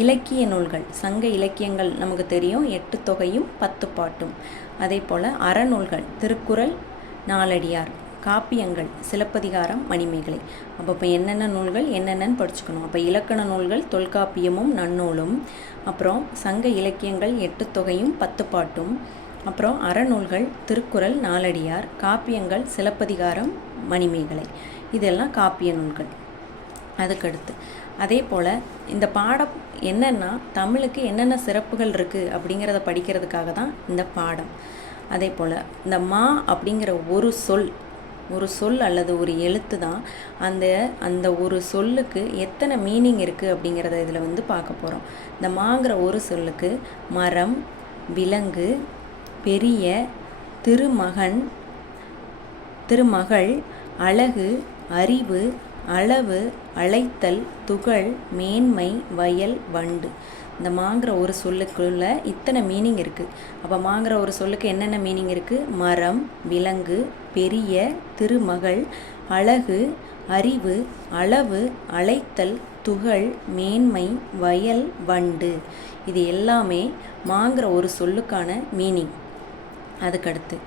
இலக்கிய நூல்கள், சங்க இலக்கியங்கள் நமக்கு தெரியும், 8 தொகையும் 10 பாட்டும். அதே போல் அறநூல்கள், திருக்குறள், நாலடியார். காப்பியங்கள், சிலப்பதிகாரம், மணிமேகலை. அப்போ என்னென்ன நூல்கள் என்னென்னு படிச்சுக்கணும். அப்போ இலக்கண நூல்கள் தொல்காப்பியமும் நன்னூலும், அப்புறம் சங்க இலக்கியங்கள் 8 தொகையும் 10 பாட்டும், அப்புறம் அறநூல்கள் திருக்குறள், நாலடியார். காப்பியங்கள் சிலப்பதிகாரம், மணிமேகலை. இதெல்லாம் காப்பிய நூல்கள். அதுக்கடுத்து அதே போல் இந்த பாடம் என்னென்னா தமிழுக்கு என்னென்ன சிறப்புகள் இருக்குது அப்படிங்கிறத படிக்கிறதுக்காக தான் இந்த பாடம். அதே போல் இந்த மா அப்படிங்கிற ஒரு சொல் அல்லது ஒரு எழுத்து தான் அந்த ஒரு சொல்லுக்கு எத்தனை மீனிங் இருக்குது அப்படிங்கிறத இதில் பார்க்க போகிறோம். இந்த மாங்கிற ஒரு சொல்லுக்கு மரம், விலங்கு, பெரிய, திருமகள், அழகு, அறிவு, அளவு, அழைத்தல், துகள், மேன்மை, வயல், வண்டு. இந்த மாங்கிற ஒரு சொல்லுக்குள்ள இத்தனை மீனிங் இருக்குது. அப்போ மாங்கிற ஒரு சொல்லுக்கு என்னென்ன மீனிங் இருக்குது? மரம், விலங்கு, பெரிய, திருமகள், அழகு, அறிவு, அளவு, அழைத்தல், துகள், மேன்மை, வயல், வண்டு. இது எல்லாமே மாங்கிற ஒரு சொல்லுக்கான மீனிங். அதுக்கடுத்து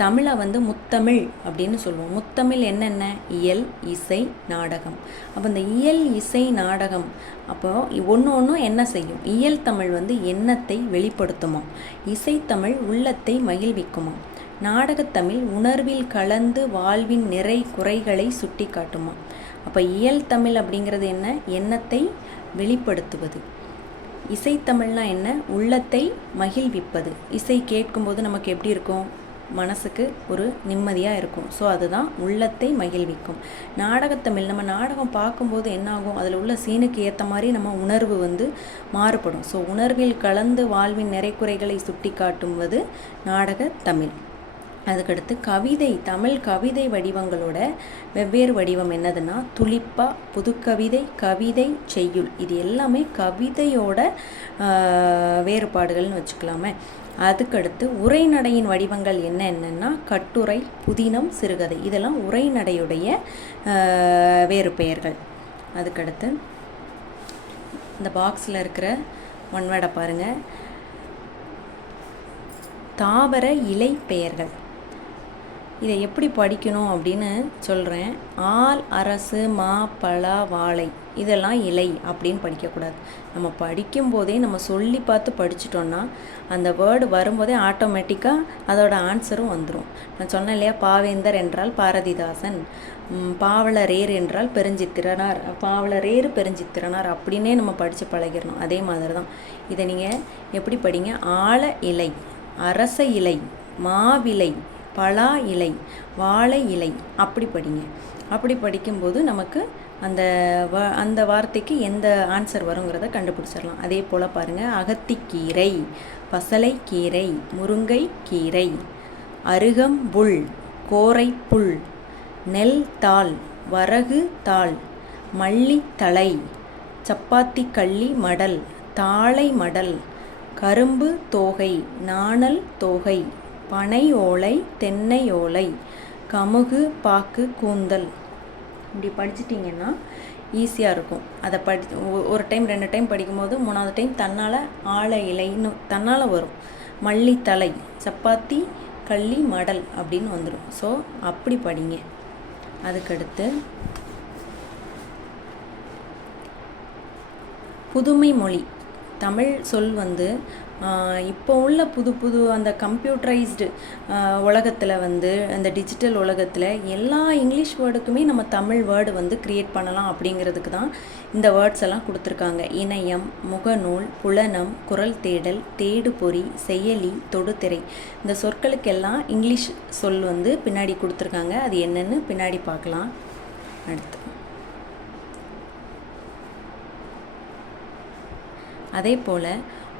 தமிழை முத்தமிழ் அப்படின்னு சொல்லுவோம். முத்தமிழ் என்னென்ன? இயல், இசை, நாடகம். அப்போ இந்த இயல், இசை, நாடகம் அப்போது ஒன்றும் என்ன செய்யும்? இயல் தமிழ் எண்ணத்தை வெளிப்படுத்துமா, இசைத்தமிழ் உள்ளத்தை மகிழ்விக்குமா, நாடகத்தமிழ் உணர்வில் கலந்து வாழ்வின் நிறை குறைகளை சுட்டி காட்டுமா. அப்போ இயல் தமிழ் அப்படிங்கிறது என்ன? எண்ணத்தை வெளிப்படுத்துவது. இசைத்தமிழ்னா என்ன? உள்ளத்தை மகிழ்விப்பது. இசை கேட்கும்போது நமக்கு எப்படி இருக்கும்? மனசுக்கு ஒரு நிம்மதியாக இருக்கும். ஸோ அதுதான் உள்ளத்தை மகிழ்விக்கும். நாடகத்தமிழ், நம்ம நாடகம் பார்க்கும்போது என்னாகும்? அதில் உள்ள சீனுக்கு ஏற்ற மாதிரி நம்ம உணர்வு மாறுபடும். ஸோ உணர்வில் கலந்து வாழ்வின் நிறைக்குறைகளை சுட்டி காட்டுவது நாடகத்தமிழ். அதுக்கடுத்து கவிதை, தமிழ் கவிதை வடிவங்களோட வெவ்வேறு வடிவம் என்னதுன்னா துளிப்பா, புதுக்கவிதை, கவிதை, செய்யுள். இது எல்லாமே கவிதையோட வேறுபாடுகள்னு வச்சுக்கலாமே. அதுக்கடுத்து உரைநடையின் வடிவங்கள் என்னென்னா கட்டுரை, புதினம், சிறுகதை. இதெல்லாம் உரைநடையுடைய வேறு பெயர்கள். அதுக்கடுத்து இந்த பாக்ஸில் இருக்கிற ஒன்வேர்டை பாருங்கள். தாவர இலை பெயர்கள். இதை எப்படி படிக்கணும் அப்படின்னு சொல்கிறேன். ஆல், அரசு, மா, பலா, வாழை இதெல்லாம் இலை அப்படின்னு படிக்கக்கூடாது. நம்ம படிக்கும்போதே நம்ம சொல்லி பார்த்து படிச்சிட்டோன்னா அந்த வேர்டு வரும்போதே ஆட்டோமேட்டிக்காக அதோட ஆன்சரும் வந்துடும். நான் சொன்னேன் இல்லையா, பாவேந்தர் என்றால் பாரதிதாசன், பாவலரேர் என்றால் பெருஞ்சித்திரனார், பாவலரேறு பெருஞ்சித்திரனார் அப்படின்னே நம்ம படித்து பழகிடணும். அதே மாதிரி தான் இதை நீங்கள் எப்படி படிங்க, ஆல இலை, அரச இலை, மாவிலை, பலா இலை, வாழை இலை அப்படி படிங்க. அப்படி படிக்கும்போது நமக்கு அந்த வார்த்தைக்கு எந்த ஆன்சர் வருங்கிறத கண்டுபிடிச்சிடலாம். அதே போல் பாருங்கள், அகத்திக்கீரை, பசலைக்கீரை, முருங்கைக்கீரை, அருகம்புல், கோரைப்புல், நெல் தாள், வரகு தாள், மல்லித்தழை, சப்பாத்தி கள்ளி மடல், தாழை மடல், கரும்பு தோகை, நாணல் தோகை, பனை ஓலை, தென்னை ஓலை, கமுகு பாக்கு கூந்தல். இப்படி படிச்சிட்டிங்கன்னா ஈஸியாக இருக்கும். அதை ஒரு டைம் 2 டைம் படிக்கும்போது 3வது டைம் தன்னால் ஆழ இலைன்னு தன்னால் வரும். மல்லித்தலை, சப்பாத்தி கள்ளி மடல் அப்படின்னு வந்துடும். ஸோ அப்படி படிங்க. அதுக்கடுத்து புதுமை மொழி. தமிழ் சொல் வந்து இப்போ உள்ள புது அந்த கம்ப்யூட்டரைஸ்டு உலகத்தில் வந்து அந்த டிஜிட்டல் உலகத்தில் எல்லா இங்கிலீஷ் வேர்டுக்குமே நம்ம தமிழ் வேர்டு வந்து க்ரியேட் பண்ணலாம் அப்படிங்கிறதுக்கு தான் இந்த வேர்ட்ஸ் எல்லாம் கொடுத்துருக்காங்க. இணையம், முகநூல், புலனம், குரல் தேடல், தேடுபொறி, செயலி, தொடுதிரை இந்த சொற்களுக்கெல்லாம் இங்கிலீஷ் சொல் வந்து பின்னாடி கொடுத்துருக்காங்க. அது என்னன்னு பின்னாடி பார்க்கலாம். அடுத்து அதே போல்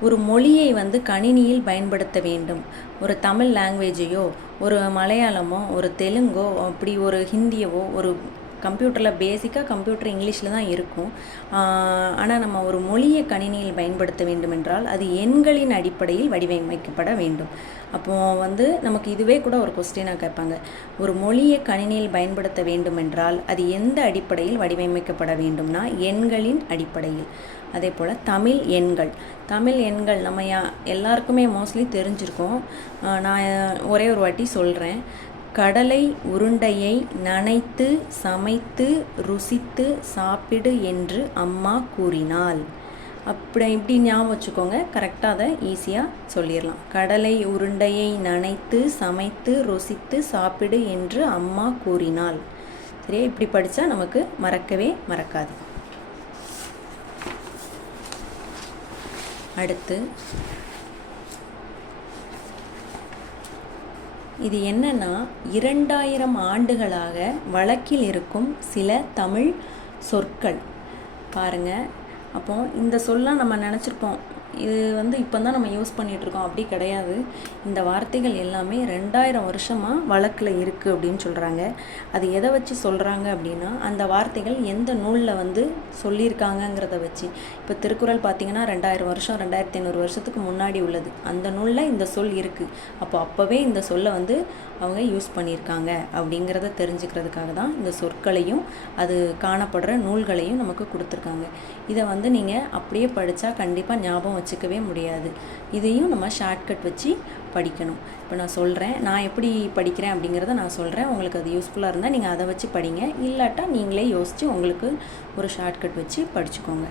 ஒரு மொழியை வந்து கணினியில் பயன்படுத்த வேண்டும். ஒரு தமிழ் லாங்குவேஜையோ, ஒரு மலையாளமோ, ஒரு தெலுங்கோ, அப்படி ஒரு ஹிந்தியவோ, ஒரு கம்ப்யூட்டரில் பேசிக்காக கம்ப்யூட்டர் இங்கிலீஷில் தான் இருக்கும். ஆனால் நம்ம ஒரு மொழியை கணினியில் பயன்படுத்த வேண்டுமென்றால் அது எண்களின் அடிப்படையில் வடிவமைக்கப்பட வேண்டும். அப்போது வந்து நமக்கு இதுவே கூட ஒரு கொஸ்டினாக கேட்பாங்க. ஒரு மொழியை கணினியில் பயன்படுத்த வேண்டுமென்றால் அது எந்த அடிப்படையில் வடிவமைக்கப்பட வேண்டும்னா எண்களின் அடிப்படையில். அதே போல் தமிழ் எண்கள் நம்ம எல்லாருக்குமே மோஸ்ட்லி தெரிஞ்சிருக்கோம். நான் ஒரே ஒரு வாட்டி சொல்கிறேன். கடலை உருண்டையை நனைத்து சமைத்து ருசித்து சாப்பிடு என்று அம்மா கூறினாள். இப்படி ஞாபகம் வச்சுக்கோங்க. கரெக்டாக அதை ஈஸியாக சொல்லிடலாம். கடலை உருண்டையை நனைத்து சமைத்து ருசித்து சாப்பிடு என்று அம்மா கூறினாள். சரியா? இப்படி படித்தா நமக்கு மறக்கவே மறக்காது. அடுத்து இது என்னன்னா 2000 ஆண்டுகளாக வழக்கில் இருக்கும் சில தமிழ் சொற்கள் பாருங்கள். அப்போ இந்த சொல்லலாம் நம்ம நினச்சிருப்போம் இது வந்து இப்போ தான் நம்ம யூஸ் பண்ணிகிட்ருக்கோம். அப்படி கிடையாது. இந்த வார்த்தைகள் எல்லாமே 2000 வருஷமாக வழக்கில் இருக்குது அப்படின்னு சொல்கிறாங்க. அது எதை வச்சு சொல்கிறாங்க அப்படின்னா அந்த வார்த்தைகள் எந்த நூலில் வந்து சொல்லியிருக்காங்கங்கிறத வச்சு. இப்போ திருக்குறள் பார்த்திங்கன்னா 2000 வருஷம் 2500 வருஷத்துக்கு முன்னாடி உள்ளது. அந்த நூலில் இந்த சொல் இருக்குது. அப்போவே இந்த சொல்லை வந்து அவங்க யூஸ் பண்ணியிருக்காங்க அப்படிங்கிறத தெரிஞ்சுக்கிறதுக்காக தான் இந்த சொற்களையும் அது காணப்படுற நூல்களையும் நமக்கு கொடுத்துருக்காங்க. இதை வந்து நீங்கள் அப்படியே படித்தா கண்டிப்பாக ஞாபகம் வச்சுக்கவே முடியாது. இதையும் நம்ம ஷார்ட்கட் வச்சு படிக்கணும். இப்போ நான் சொல்கிறேன், நான் எப்படி படிக்கிறேன் அப்படிங்கிறத நான் சொல்கிறேன். உங்களுக்கு அது யூஸ்ஃபுல்லாக இருந்தால் நீங்கள் அதை வச்சு படிங்க. இல்லாட்டா நீங்களே யோசித்து உங்களுக்கு ஒரு ஷார்ட்கட் வச்சு படிச்சுக்கோங்க.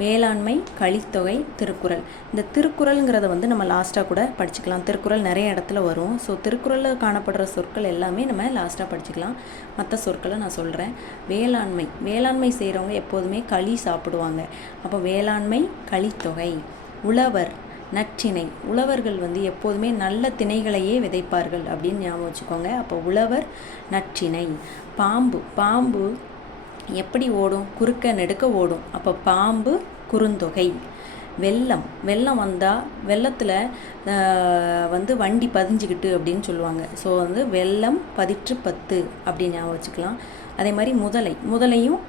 வேளாண்மை, கலித்தொகை, திருக்குறள். இந்த திருக்குறளுங்கிறத வந்து நம்ம லாஸ்ட்டாக கூட படிச்சுக்கலாம். திருக்குறள் நிறைய இடத்துல வரும். ஸோ திருக்குறளில் காணப்படுற சொற்கள் எல்லாமே நம்ம லாஸ்ட்டாக படிச்சுக்கலாம். மற்ற சொற்களை நான் சொல்கிறேன். வேளாண்மை செய்கிறவங்க எப்போதுமே களி சாப்பிடுவாங்க. அப்போ வேளாண்மை, கலித்தொகை. உழவர், நற்றிணை. உழவர்கள் வந்து எப்போதுமே நல்ல திணைகளையே விதைப்பார்கள் அப்படின்னு ஞாபகம் வச்சுக்கோங்க. அப்போ உழவர், நற்றிணை. பாம்பு எப்படி ஓடும்? குறுக்க நெடுக்க ஓடும். அப்போ பாம்பு, குறுந்தொகை. வெள்ளம் வந்தால் வெள்ளத்தில் வந்து வண்டி பதிஞ்சுக்கிட்டு அப்படின்னு சொல்லுவாங்க. ஸோ வந்து வெள்ளம் பதிற்று 10 அப்படின்னு ஞாபகம் வச்சுக்கலாம். அதே மாதிரி முதலையும்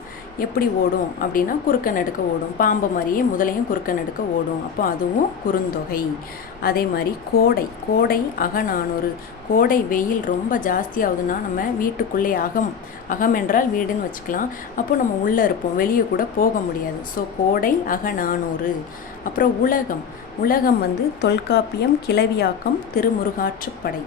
எப்படி ஓடும் அப்படின்னா குறுக்க நடுக்க ஓடும். பாம்பு மாதிரியே முதலையும் குறுக்க நடுக்க ஓடும். அப்போ அதுவும் குறுந்தொகை. அதே மாதிரி கோடை அகநானூறு. கோடை வெயில் ரொம்ப ஜாஸ்தியாகுதுன்னா நம்ம வீட்டுக்குள்ளே அகம் என்றால் வீடுன்னு வச்சுக்கலாம். அப்போ நம்ம உள்ளே இருப்போம், வெளியே கூட போக முடியாது. ஸோ கோடை அகநானூறு. அப்புறம் உலகம் வந்து தொல்காப்பியம் கிளவியாக்கம் திருமுருகாற்றுப்படை.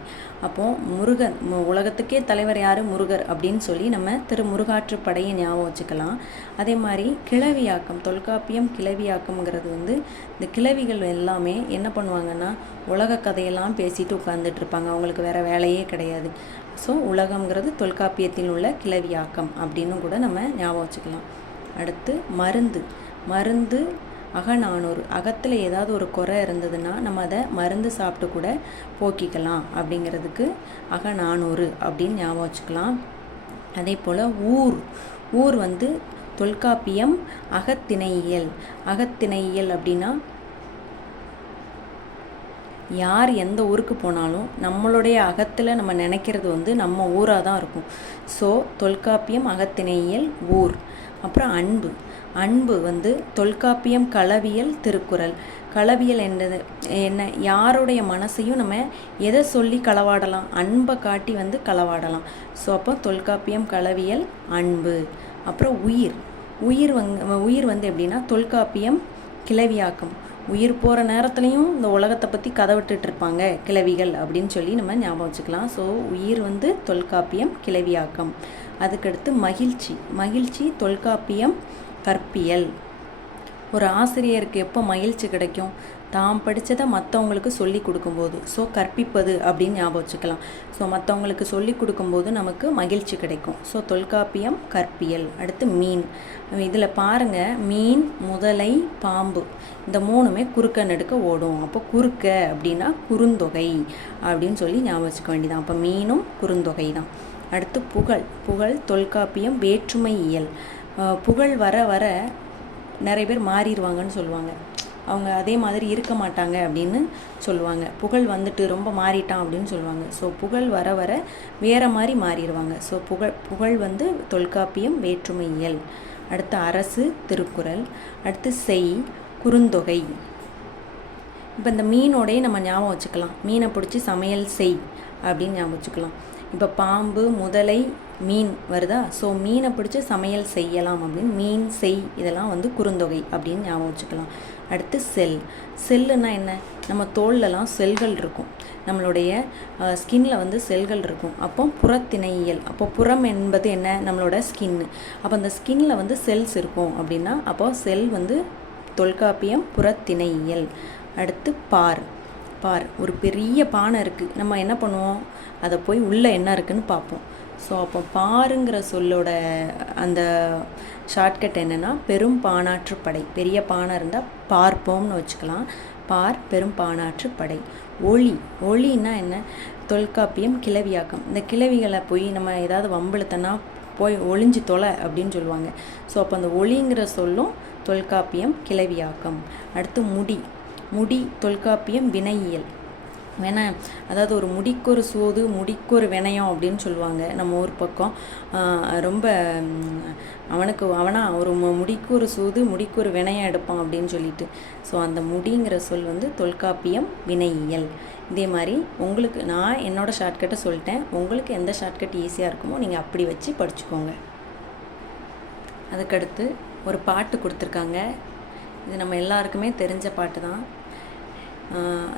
அப்போது முருகன் உலகத்துக்கே தலைவர் யார்? முருகர் அப்படின்னு சொல்லி நம்ம திருமுருகாற்றுப்படையை ஞாபகம் வச்சுக்கலாம். அதே மாதிரி கிளவியாக்கம், தொல்காப்பியம் கிளவியாக்கம்ங்கிறது வந்து இந்த கிளவிகள் எல்லாமே என்ன பண்ணுவாங்கன்னா உலக கதையெல்லாம் பேசிட்டு உட்காந்துட்டு இருப்பாங்க. அவங்களுக்கு வேறு வேலையே கிடையாது. ஸோ உலகம்ங்கிறது தொல்காப்பியத்தில் உள்ள கிளவியாக்கம் அப்படின்னு கூட நம்ம ஞாபகம் வச்சுக்கலாம். அடுத்து மருந்து. மருந்து அகநானூறு. அகத்தில் ஏதாவது ஒரு குறை இருந்ததுன்னா நம்ம அதை மருந்து சாப்பிட்டு கூட போக்கிக்கலாம். அப்படிங்கிறதுக்கு அகநானூறு அப்படின்னு ஞாபகம் வச்சுக்கலாம். அதே போல் ஊர். ஊர் வந்து தொல்காப்பியம் அகத்திணையியல். அகத்திணையியல் அப்படின்னா யார் எந்த ஊருக்கு போனாலும் நம்மளுடைய அகத்தில் நம்ம நினைக்கிறது வந்து நம்ம ஊராக தான் இருக்கும். ஸோ தொல்காப்பியம் அகத்திணையியல் ஊர். அப்புறம் அன்பு. அன்பு வந்து தொல்காப்பியம் களவியல் திருக்குறள். களவியல் என்றது என்ன? யாருடைய மனசையும் நம்ம எதை சொல்லி களவாடலாம்? அன்பை காட்டி வந்து களவாடலாம். ஸோ அப்போ தொல்காப்பியம் களவியல் அன்பு. அப்புறம் உயிர். உயிர் வந்து எப்படின்னா தொல்காப்பியம் கிளவியாக்கம். உயிர் போகிற நேரத்துலையும் இந்த உலகத்தை பற்றி கதை விட்டுட்டு இருப்பாங்க கிளவிகள் அப்படின்னு சொல்லி நம்ம ஞாபகம் வச்சுக்கலாம். ஸோ உயிர் வந்து தொல்காப்பியம் கிளவியாக்கம். அதுக்கடுத்து மகிழ்ச்சி. மகிழ்ச்சி தொல்காப்பியம் கற்பியல். ஒரு ஆசிரியருக்கு எப்போ மகிழ்ச்சி கிடைக்கும்? தாம் படித்ததை மற்றவங்களுக்கு சொல்லி கொடுக்கும்போது. ஸோ கற்பிப்பது அப்படின்னு ஞாபகம் வச்சுக்கலாம். ஸோ மற்றவங்களுக்கு சொல்லி கொடுக்கும்போது நமக்கு மகிழ்ச்சி கிடைக்கும். ஸோ தொல்காப்பியம் கற்பியல். அடுத்து மீன். இதில் பாருங்கள், மீன், முதலை, பாம்பு இந்த மூணுமே குறுக்க நெடுக்க ஓடும். அப்போ குறுக்க அப்படின்னா குறுந்தொகை அப்படின்னு சொல்லி ஞாபகம் வச்சுக்க வேண்டியதான். அப்போ மீனும் குறுந்தொகை தான். அடுத்து புகழ். புகழ் தொல்காப்பியம் வேற்றுமை இயல். புகழ் வர வர நிறைய பேர் மாறிடுவாங்கன்னு சொல்லுவாங்க. அவங்க அதே மாதிரி இருக்க மாட்டாங்க அப்படின்னு சொல்லுவாங்க. புகழ் வந்துட்டு ரொம்ப மாறிட்டான் அப்படின்னு சொல்லுவாங்க. ஸோ புகழ் வர வர வேறு மாதிரி மாறிடுவாங்க. ஸோ புகழ் வந்து தொல்காப்பியம் வேற்றுமை இயல். அடுத்து அரசு திருக்குறள். அடுத்து செய் குறுந்தொகை. இப்போ இந்த மீனோடையே நம்ம ஞாபகம் வச்சுக்கலாம். மீனை பிடிச்சி சமையல் செய் அப்படின்னு ஞாபகம் வச்சுக்கலாம். இப்போ பாம்பு, முதலை, மீன் வருதா? ஸோ மீனை பிடிச்சி சமையல் செய்யலாம் அப்படின்னு மீன், செய் இதெல்லாம் வந்து குறுந்தொகை அப்படின்னு ஞாபகம் வச்சுக்கலாம். அடுத்து செல். செல்லுன்னா என்ன? நம்ம தோல்லலாம் செல்கள் இருக்கும். நம்மளுடைய ஸ்கின்ல வந்து செல்கள் இருக்கும். அப்போ புறத்திணையியல். அப்போ புறம் என்பது என்ன? நம்மளோட ஸ்கின்னு. அப்போ அந்த ஸ்கின்ல வந்து செல்ஸ் இருக்கும் அப்படின்னா அப்போ செல் வந்து தொல்காப்பியம் புறத்திணையியல். அடுத்து பார். பார் ஒரு பெரிய பானை இருக்குது. நம்ம என்ன பண்ணுவோம்? அதை போய் உள்ளே என்ன இருக்குன்னு பார்ப்போம். ஸோ அப்போ பாருங்கிற சொல்லோட அந்த ஷார்ட்கட் என்னென்னா பெரும் பானாற்று படை. பெரிய பானை இருந்தால் பார்ப்போம்னு வச்சுக்கலாம். பார் பெரும் பானாற்று படை. ஒளி. ஒளின்னா என்ன? தொல்காப்பியம் கிளவியாக்கம். இந்த கிளவிகளை போய் நம்ம ஏதாவது வம்பிழுத்தனா போய் ஒளிஞ்சு தொலை அப்படின்னு சொல்லுவாங்க. ஸோ அப்போ அந்த ஒளிங்கிற சொல்லும் தொல்காப்பியம் கிளவியாக்கம். அடுத்து முடி. முடி தொல்காப்பியம் வினையியல். அதாவது ஒரு முடிக்கொரு சூது முடிக்கொரு வினயம் அப்படின்னு சொல்லுவாங்க நம்ம ஊர் பக்கம். ரொம்ப அவனா ஒரு முடிக்கு ஒரு சூது முடிக்கு ஒரு வினயம் எடுப்பான் அப்படின்னு சொல்லிட்டு. ஸோ அந்த முடிங்கிற சொல் வந்து தொல்காப்பியம் வினையியல். இதே மாதிரி உங்களுக்கு நான் என்னோடய ஷார்ட்கட்டை சொல்லிட்டேன். உங்களுக்கு எந்த ஷார்ட்கட் ஈஸியாக இருக்குமோ நீங்கள் அப்படி வச்சு படிச்சுக்கோங்க. அதுக்கடுத்து ஒரு பாட்டு கொடுத்துருக்காங்க. இது நம்ம எல்லாருக்குமே தெரிஞ்ச பாட்டு தான்.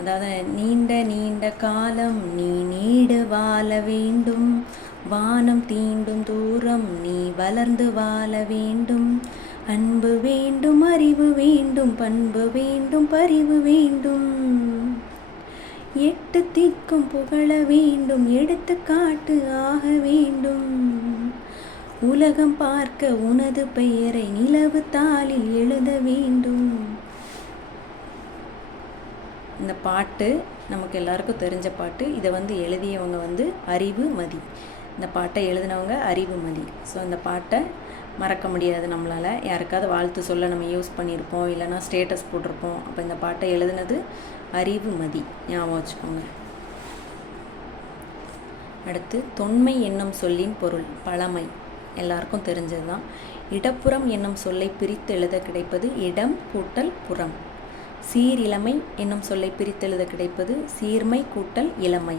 அதாவது நீண்ட நீண்ட காலம் நீ நீடு வாழ வேண்டும், வானம் தீண்டும் தூரம் நீ வளர்ந்து வாழ வேண்டும், அன்பு வேண்டும் அறிவு வேண்டும் பண்பு வேண்டும் பரிவு வேண்டும், எட்டு திக்கும் புகழ வேண்டும் எடுத்துக்காட்டு ஆக வேண்டும், உலகம் பார்க்க உனது பெயரை நிலவு தாளில் எழுத வேண்டும். இந்த பாட்டு நமக்கு எல்லாருக்கும் தெரிஞ்ச பாட்டு. இதை வந்து எழுதியவங்க வந்து அறிவுமதி. இந்த பாட்டை எழுதினவங்க அறிவுமதி. ஸோ இந்த பாட்டை மறக்க முடியாது நம்மளால். யாருக்காவது வாழ்த்து சொல்ல நம்ம யூஸ் பண்ணியிருப்போம், இல்லைனா ஸ்டேட்டஸ் போட்டிருப்போம். அப்போ இந்த பாட்டை எழுதினது அறிவுமதி, ஞாபகம் வச்சுக்கோங்க. அடுத்து தொன்மை என்னும் சொல்லின் பொருள். பழமை எல்லாருக்கும் தெரிஞ்சது தான். இடப்புறம் என்னும் சொல்லை பிரித்து எழுத கிடைப்பது இடம் கூட்டல் புறம். சீரிழமை என்னும் சொல்லை பிரித்தெழுத கிடைப்பது சீர்மை கூட்டல் இளமை.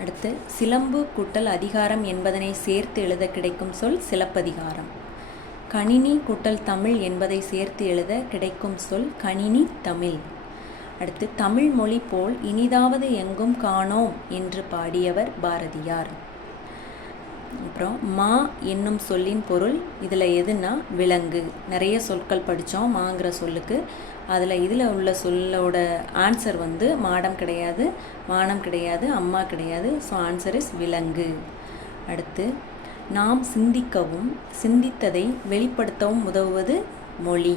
அடுத்து சிலம்பு கூட்டல் அதிகாரம் என்பதனை சேர்த்து எழுத கிடைக்கும் சொல் சிலப்பதிகாரம். கணினி கூட்டல் தமிழ் என்பதை சேர்த்து எழுத கிடைக்கும் சொல் கணினி தமிழ். அடுத்து, தமிழ் மொழி போல் இனிதாவது எங்கும் காணோம் என்று பாடியவர் பாரதியார். அப்புறம் மா என்னும் சொல்லின் பொருள் இதில் எதுனா விலங்கு. நிறைய சொற்கள் படித்தோம் மாங்கிற சொல்லுக்கு. இதில் உள்ள சொல்லோட ஆன்சர் வந்து மாடம் கிடையாது, வானம் கிடையாது, அம்மா கிடையாது. ஸோ ஆன்சர் இஸ் விலங்கு. அடுத்து, நாம் சிந்திக்கவும் சிந்தித்ததை வெளிப்படுத்தவும் உதவுவது மொழி.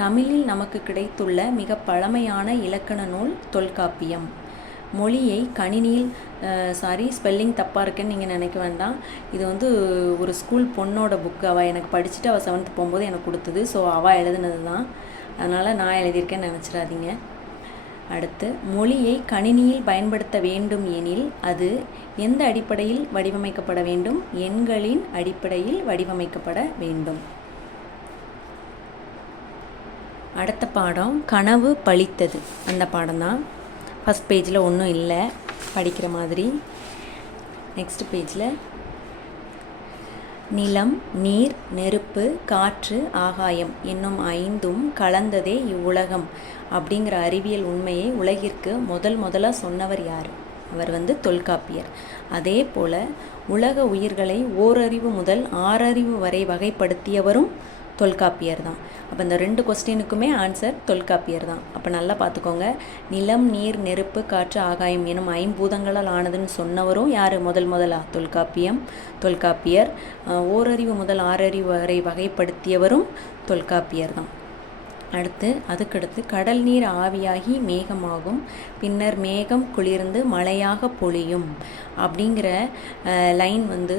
தமிழில் நமக்கு கிடைத்துள்ள மிக பழமையான இலக்கண நூல் தொல்காப்பியம். மொழியை கணினியில் ஸ்பெல்லிங் தப்பாக இருக்குன்னு நீங்கள் நினைக்க வேண்டாம். இது வந்து ஒரு ஸ்கூல் பொண்ணோட புக்கு. அவள் எனக்கு படிச்சுட்டு அவள் 7th போகும்போது எனக்கு கொடுத்தது. ஸோ அவள் எழுதுனது தான், அதனால் நான் எழுதியிருக்கேன்னு நினச்சிடாதீங்க. அடுத்து, மொழியை கணினியில் பயன்படுத்த வேண்டும் எனில் அது எந்த அடிப்படையில் வடிவமைக்கப்பட வேண்டும்? எண்களின் அடிப்படையில் வடிவமைக்கப்பட வேண்டும். அடுத்த பாடம் கனவு பழித்தது. அந்த பாடம் தான். ஃபஸ்ட் பேஜில் ஒன்றும் இல்லை படிக்கிற மாதிரி. நெக்ஸ்ட் பேஜில் நிலம், நீர், நெருப்பு, காற்று, ஆகாயம் என்னும் 5ம் கலந்ததே இவ்வுலகம் அப்படிங்கிற அறிவியல் உண்மையை உலகிற்கு முதலாக சொன்னவர் யார்? அவர் வந்து தொல்காப்பியர். அதே போல் உலக உயிர்களை ஓரறிவு முதல் 6 அறிவு வரை வகைப்படுத்தியவரும் தொல்காப்பியர் தான். அப்போ இந்த 2 கொஸ்டினுக்குமே ஆன்சர் தொல்காப்பியர் தான். அப்போ நல்லா பார்த்துக்கோங்க. நிலம், நீர், நெருப்பு, காற்று, ஆகாயம் எனும் 5 பூதங்களால் ஆனதுன்னு சொன்னவரும் யார்? முதலாக தொல்காப்பியர். ஓரறிவு முதல் 6 அறிவு வரை வகைப்படுத்தியவரும் தொல்காப்பியர் தான். அதுக்கடுத்து கடல் நீர் ஆவியாகி மேகமாகும், பின்னர் மேகம் குளிர்ந்து மழையாக பொழியும் அப்படிங்கிற லைன் வந்து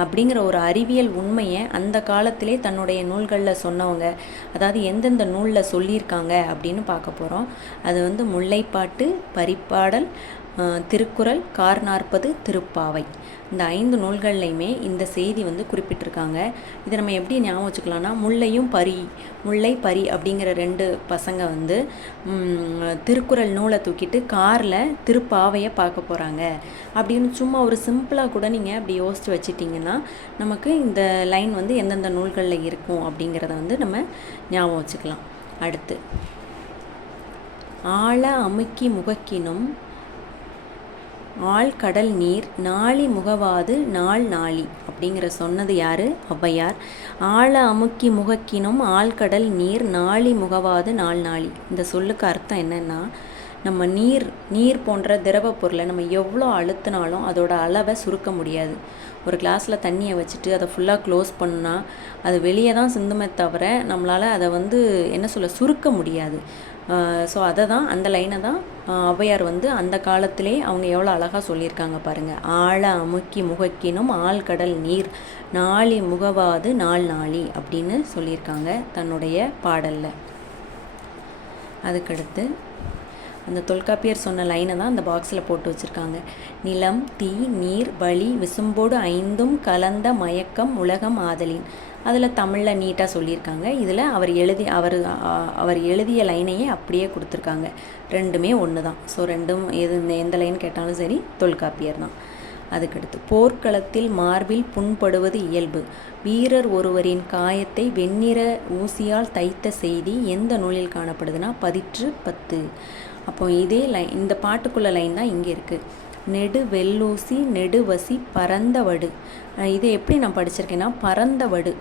அப்படிங்கிற ஒரு அறிவியல் உண்மையை அந்த காலத்திலே தன்னுடைய நூல்களில் சொன்னவங்க, அதாவது எந்தெந்த நூலில் சொல்லியிருக்காங்க அப்படின்னு பார்க்க போகிறோம். அது வந்து முல்லைப்பாட்டு, பரிப்பாடல், திருக்குறள், கார் 40, திருப்பாவை. இந்த 5 நூல்கள்லையுமே இந்த செய்தி வந்து குறிப்பிட்டிருக்காங்க. இதை நம்ம எப்படி ஞாபகம் வச்சுக்கலாம்னா, முல்லை பரி அப்படிங்கிற 2 பசங்க வந்து திருக்குறள் நூலை தூக்கிட்டு காரில் திருப்பாவையை பார்க்க போகிறாங்க அப்படின்னு சும்மா ஒரு சிம்பிளாக கூட நீங்கள் அப்படி யோசித்து வச்சிட்டிங்கன்னா நமக்கு இந்த லைன் வந்து எந்தெந்த நூல்களில் இருக்கும் அப்படிங்கிறத வந்து நம்ம ஞாபகம் வச்சுக்கலாம். அடுத்து, ஆழ அமுக்கி முகக்கினும் ஆழ் கடல் நீர் நாளி முகவாது நாள் நாளி அப்படிங்கிற சொன்னது யார்? ஔவையார். ஆழ அமுக்கி முகக்கினும் ஆழ்கடல் நீர் நாளி முகவாது நாள் நாளி. இந்த சொல்லுக்கு அர்த்தம் என்னென்னா, நம்ம நீர் போன்ற திரவ பொருளை நம்ம எவ்வளோ அழுத்தினாலும் அதோட அளவை சுருக்க முடியாது. ஒரு கிளாஸில் தண்ணியை வச்சுட்டு அதை ஃபுல்லாக க்ளோஸ் பண்ணால் அது வெளியே தான் சிந்துமே தவிர நம்மளால் அதை வந்து சுருக்க முடியாது. ஸோ அந்த லைனை தான் ஔவையார் வந்து அந்த காலத்திலே அவங்க எவ்வளோ அழகாக சொல்லியிருக்காங்க பாருங்கள். ஆழ அமுக்கி முகக்கினும் ஆழ்கடல் நீர் நாளி முகவாது நாள் நாளி அப்படின்னு சொல்லியிருக்காங்க தன்னுடைய பாடலில். அதுக்கடுத்து அந்த தொல்காப்பியர் சொன்ன லைனை தான் அந்த பாக்ஸில் போட்டு வச்சுருக்காங்க. நிலம், தீ, நீர், வளி, விசும்போடு 5ம் கலந்த மயக்கம் உலகம் ஆதலின். அதில் தமிழில் நீட்டாக சொல்லியிருக்காங்க. இதில் அவர் எழுதிய லைனையே அப்படியே கொடுத்துருக்காங்க. 2மே ஒன்று தான். ஸோ 2ம் எந்த லைன் கேட்டாலும் சரி தொல்காப்பியர் தான். அதுக்கடுத்து, போர்க்களத்தில் மார்பில் புண்படுவது இயல்பு, வீரர் ஒருவரின் காயத்தை வெண்ணிற ஊசியால் தைத்த செய்தி எந்த நூலில் காணப்படுதுன்னா பதிற்று 10. அப்போ இதே லைன், இந்த பாட்டுக்குள்ள லைன் தான் இங்கே இருக்குது. நெடு வெள்ளூசி நெடுவசி பரந்த வடு. இதை எப்படி நான் படிச்சிருக்கேன்னா, பரந்த வடு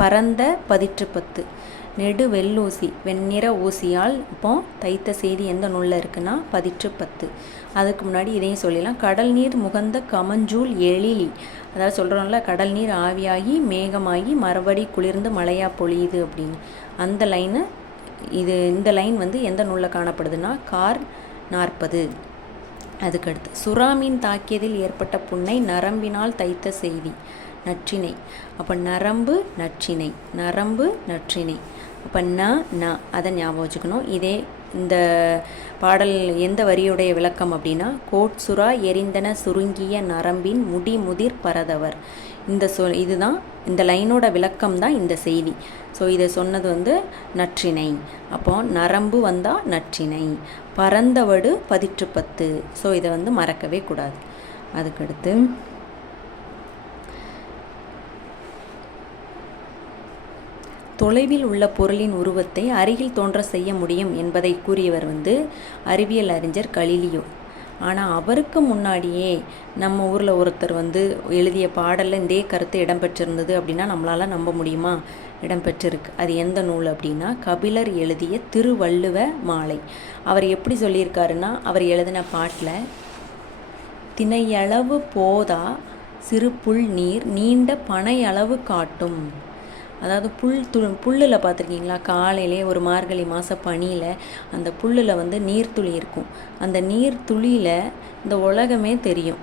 பரந்த பதிற்று 10. நெடு வெள்ளூசி வெண்ணிற ஊசியால் இப்போ தைத்த செய்தி எந்த நூலில் இருக்குன்னா பதிற்று 10. அதுக்கு முன்னாடி இதையும் சொல்லிடலாம். கடல் நீர் முகந்த கமஞ்சூல் எழிலி, அதாவது சொல்கிறோம்ல கடல் நீர் ஆவியாகி மேகமாகி மறுபடி குளிர்ந்து மழையா பொழியுது அப்படின்னு. அந்த லைனு இந்த லைன் வந்து எந்த நூலில் காணப்படுதுன்னா கார் 40. அதுக்கடுத்து, சுறாமீன் தாக்கியதில் ஏற்பட்ட புண்ணை நரம்பினால் தைத்த செய்தி நற்றிணை. அப்போ நரம்பு நற்றிணை. அப்போ அதை ஞாபகம் வச்சுக்கணும். இந்த பாடல் எந்த வரியுடைய விளக்கம் அப்படின்னா, கோட்சுறா எரிந்தன சுருங்கிய நரம்பின் முடிமுதிர் பரதவர். இதுதான் இந்த லைனோட விளக்கம் தான் இந்த செய்தி. ஸோ இதை சொன்னது வந்து நற்றிணை. அப்போ நரம்பு வந்தால் நற்றிணை, பரந்தவடு பதிற்று 10. ஸோ இதை வந்து மறக்கவே கூடாது. அதுக்கடுத்து, தொலைவில் உள்ள பொருளின் உருவத்தை அருகில் தோன்ற செய்ய முடியும் என்பதை கூறியவர் அறிவியல் அறிஞர் கலீலியோ. ஆனால் அவருக்கு முன்னாடியே நம்ம ஊரில் ஒருத்தர் எழுதிய பாடலில் இதே கருத்து இடம்பெற்றிருந்தது அப்படின்னா நம்மளால் நம்ப முடியுமா? இடம்பெற்றிருக்கு. அது எந்த நூல் அப்படின்னா கபிலர் எழுதிய திருவள்ளுவ மாலை. அவர் எப்படி சொல்லியிருக்காருன்னா, அவர் எழுதின பாட்டில் திணையளவு போதா சிறு புல் நீர் நீண்ட பனையளவு காட்டும். அதாவது புல்லில் பார்த்துருக்கீங்களா? காலையிலே ஒரு மார்கழி மாத பனியில் அந்த புல்லில் நீர்த்துளி இருக்கும். அந்த நீர்த்துளியில் இந்த உலகமே தெரியும்.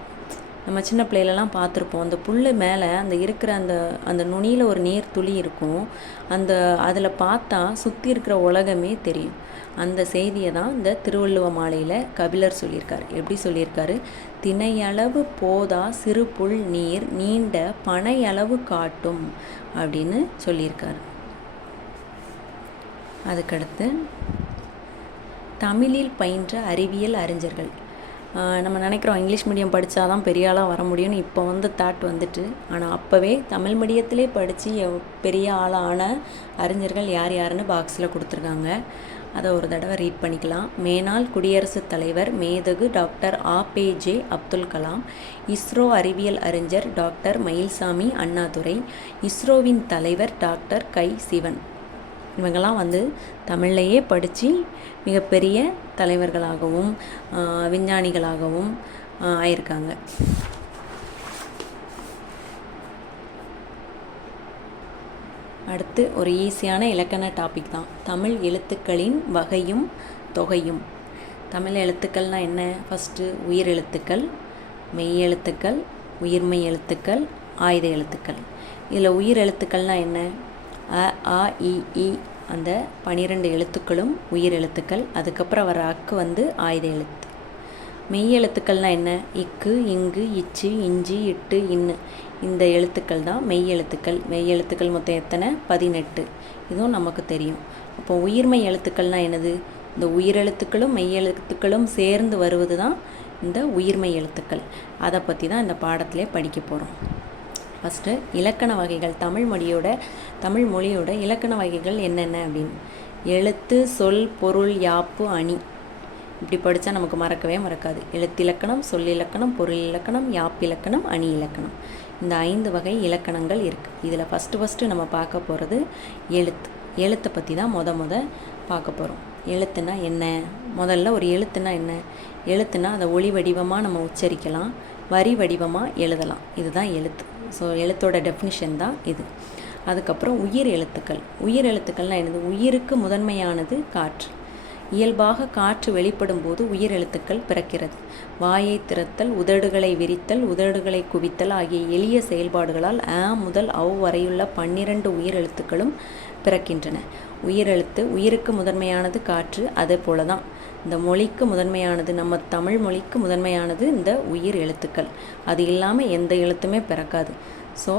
நம்ம சின்ன பிள்ளைகளெல்லாம் பார்த்துருப்போம். அந்த புல் மேலே இருக்கிற அந்த நுனியில் ஒரு நீர் துளி இருக்கும். அதில் பார்த்தா சுற்றி இருக்கிற உலகமே தெரியும். அந்த செய்தியை தான் இந்த திருவள்ளுவ மாலையில் கபிலர் சொல்லியிருக்காரு. எப்படி சொல்லியிருக்காரு? திணையளவு போதா சிறு புல் நீர் நீண்ட பனையளவு காட்டும் அப்படின்னு சொல்லியிருக்காரு. அதுக்கடுத்து தமிழில் பயின்ற அறிவியல் அறிஞர்கள். நம்ம நினைக்கிறோம் இங்கிலீஷ் மீடியம் படித்தா தான் பெரிய ஆளாக வர முடியும்னு. இப்போ தாட் வந்துட்டு. ஆனால் அப்போவே தமிழ் மீடியத்திலே படித்து பெரிய ஆளான அறிஞர்கள் யார் யாருன்னு பாக்ஸில் கொடுத்துருக்காங்க. அதை ஒரு தடவை ரீட் பண்ணிக்கலாம். மேனாள் குடியரசுத் தலைவர் மேதகு டாக்டர் APJ அப்துல் கலாம், இஸ்ரோ அறிவியல் அறிஞர் டாக்டர் மயில்சாமி அண்ணாதுரை, இஸ்ரோவின் தலைவர் டாக்டர் கை சிவன். இவங்கெல்லாம் தமிழ்லையே படித்து மிகப்பெரிய தலைவர்களாகவும் விஞ்ஞானிகளாகவும் ஆயிருக்காங்க. அடுத்து ஒரு ஈஸியான இலக்கண டாபிக் தான். தமிழ் எழுத்துக்களின் வகையும் தொகையும். தமிழ் எழுத்துக்கள்னால் என்ன? ஃபஸ்ட்டு உயிர் எழுத்துக்கள், மெய் எழுத்துக்கள், உயிர்மெய் எழுத்துக்கள், ஆயுத எழுத்துக்கள். இதில் உயிர் எழுத்துக்கள்னால் என்ன? அ ஆ இ ஈ அந்த 12 எழுத்துக்களும் உயிர் எழுத்துக்கள். அதுக்கப்புறம் வர அக்கு ஆயுத எழுத்து. மெய் எழுத்துக்கள்னால் என்ன? இக்கு, இங்கு, இச்சு, இஞ்சி, இட்டு, இன்னு. இந்த எழுத்துக்கள் தான் மெய் எழுத்துக்கள். மெய் எழுத்துக்கள் மொத்தம் எத்தனை? 18. இதுவும் நமக்கு தெரியும். அப்போ உயிர்மெய் எழுத்துக்கள்னால் என்னது? இந்த உயிரெழுத்துக்களும் மெய் எழுத்துக்களும் சேர்ந்து வருவது தான் இந்த உயிர்மெய் எழுத்துக்கள். அதை பற்றி தான் இந்த பாடத்திலே படிக்க போகிறோம். ஃபஸ்ட்டு இலக்கண வகைகள். தமிழ் மொழியோட இலக்கண வகைகள் என்னென்ன அப்படின்னு. எழுத்து, சொல், பொருள், யாப்பு, அணி. இப்படி படித்தா நமக்கு மறக்கவே மறக்காது. எழுத்திலக்கணம், சொல்லிலக்கணம், பொருள் இலக்கணம், யாப்பிலக்கணம், அணி இலக்கணம். இந்த 5 வகை இலக்கணங்கள் இருக்குது. இதில் ஃபஸ்ட்டு நம்ம பார்க்க போகிறது எழுத்து. எழுத்தை பற்றி தான் முத பார்க்க போகிறோம். எழுத்துனா என்ன? முதல்ல ஒரு எழுத்துனா என்ன? எழுத்துனா அதை ஒளி வடிவமாக நம்ம உச்சரிக்கலாம், வரி வடிவமாக எழுதலாம். இதுதான் எழுத்து. ஸோ எழுத்தோட டெஃபினிஷன் தான் இது. அதுக்கப்புறம் உயிர் எழுத்துக்கள். உயிர் எழுத்துக்கள்னால் என்னது? உயிருக்கு முதன்மையானது காற்று. இயல்பாக காற்று வெளிப்படும் போது உயிர் எழுத்துக்கள் பிறக்கிறது. வாயை திறத்தல், உதடுகளை விரித்தல், உதடுகளை குவித்தல் ஆகிய எளிய செயல்பாடுகளால் அ முதல் அவ் வரையுள்ள 12 உயிர் எழுத்துக்களும் பிறக்கின்றன. உயிரெழுத்து உயிருக்கு முதன்மையானது காற்று. அதே போல தான் இந்த மொழிக்கு முதன்மையானது, நம்ம தமிழ் மொழிக்கு முதன்மையானது இந்த உயிர் எழுத்துக்கள். அது இல்லாமல் எந்த எழுத்துமே பிறக்காது. ஸோ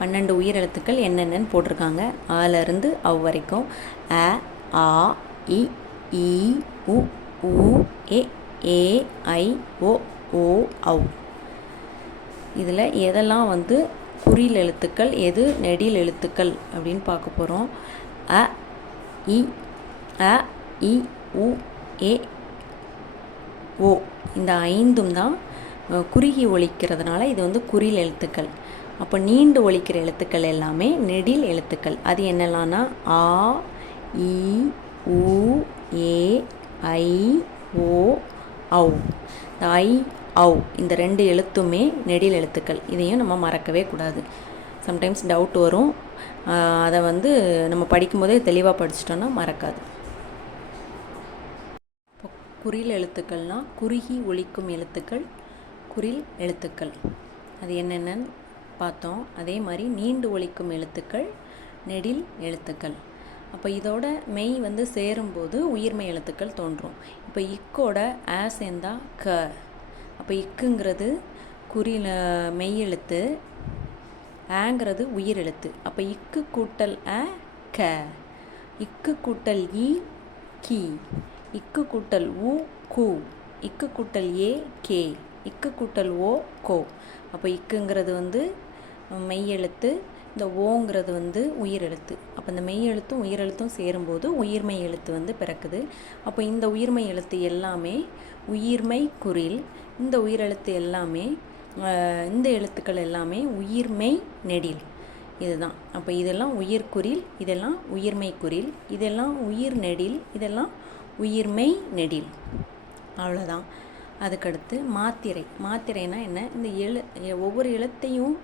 12 உயிர் எழுத்துக்கள் என்னென்னு போட்டிருக்காங்க. ஆலேருந்து அவ் வரைக்கும். அ ஆ இ ஈ உ ஊ ஏ ஏ ஐ ஓ ஓ ஔ. இதில் எதெல்லாம் குறில் எழுத்துக்கள், எது நெடில் எழுத்துக்கள் அப்படின்னு பார்க்க போகிறோம். அ இ உ ஏ ஓ இந்த 5ம் தான் குறுகி ஒலிக்கிறதுனால இது குறில் எழுத்துக்கள். அப்போ நீண்டு ஒலிக்கிற எழுத்துக்கள் எல்லாமே நெடில் எழுத்துக்கள். அது என்னெல்லாம்னா ஆ இ உ ஏ ஐ ஓ ஔ. இந்த ஐ ஔ இந்த 2 எழுத்துமே நெடில் எழுத்துக்கள். இதையும் நம்ம மறக்கவே கூடாது. சம்டைம்ஸ் டவுட் வரும். அதை நம்ம படிக்கும்போதே தெளிவாக படிச்சிட்டோன்னா மறக்காது. இப்போ குறில் எழுத்துக்கள்னால் குறுகி ஒலிக்கும் எழுத்துக்கள் குறில் எழுத்துக்கள். அது என்னென்னு பார்த்தோம். அதே மாதிரி நீண்டு ஒலிக்கும் எழுத்துக்கள் நெடில் எழுத்துக்கள். அப்போ இதோட மெய் சேரும்போது உயிர்மெய் எழுத்துக்கள் தோன்றும். இப்போ இக்கோட ஆ சேர்ந்தா க. அப்போ இக்குங்கிறது குறில் மெய் எழுத்து, ஆங்கிறது உயிர் எழுத்து. அப்போ இக்கு கூட்டல் அ க, இக்கு கூட்டல் இ கி, இக்கு கூட்டல் உ கு, இக்கு கூட்டல் ஏ கே, இக்கு கூட்டல் ஓ கோ. அப்போ இக்குங்கிறது மெய் எழுத்து, இந்த ஓங்கிறது வந்து உயிரெழுத்து. அப்போ இந்த மெய் எழுத்தும் உயிரெழுத்தும் சேரும்போது உயிர்மெய் எழுத்து வந்து பிறக்குது. அப்போ இந்த உயிர்மெய் எழுத்து எல்லாமே உயிர்மெய் குறில், இந்த உயிரெழுத்து எல்லாமே இந்த எழுத்துக்கள் எல்லாமே உயிர்மெய் நெடில். இதுதான். அப்போ இதெல்லாம் உயிர்குறில், இதெல்லாம் உயிர்மெய் குறில், இதெல்லாம் உயிர் நெடில், இதெல்லாம் உயிர்மெய் நெடில். அவ்வளோதான். அதுக்கடுத்து மாத்திரை. மாத்திரைனா என்ன? இந்த ஒவ்வொரு எழுத்தையும்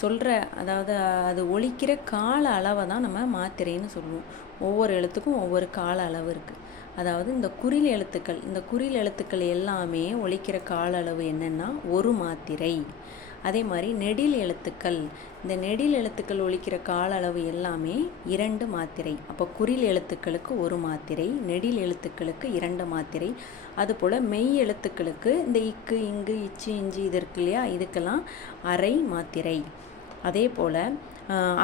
சொல்கிற, அதாவது அது ஒலிக்கிற கால அளவை தான் நம்ம மாத்திரைன்னு சொல்லுவோம். ஒவ்வொரு எழுத்துக்கும் ஒவ்வொரு கால அளவு இருக்குது. அதாவது இந்த குறில் எழுத்துக்கள், இந்த குறில் எழுத்துக்கள் எல்லாமே ஒலிக்கிற கால அளவு என்னென்னா ஒரு மாத்திரை. அதே மாதிரி நெடில் எழுத்துக்கள், இந்த நெடில் எழுத்துக்கள் ஒலிக்கிற கால அளவு எல்லாமே 2 மாத்திரை. அப்போ குறில் எழுத்துக்களுக்கு 1 மாத்திரை, நெடில் எழுத்துக்களுக்கு 2 மாத்திரை. அதுபோல் மெய் எழுத்துக்களுக்கு இந்த இக்கு, இங்கு, இச்சு, இஞ்சி இது இருக்கு இல்லையா, இதுக்கெல்லாம் அரை மாத்திரை. அதே போல்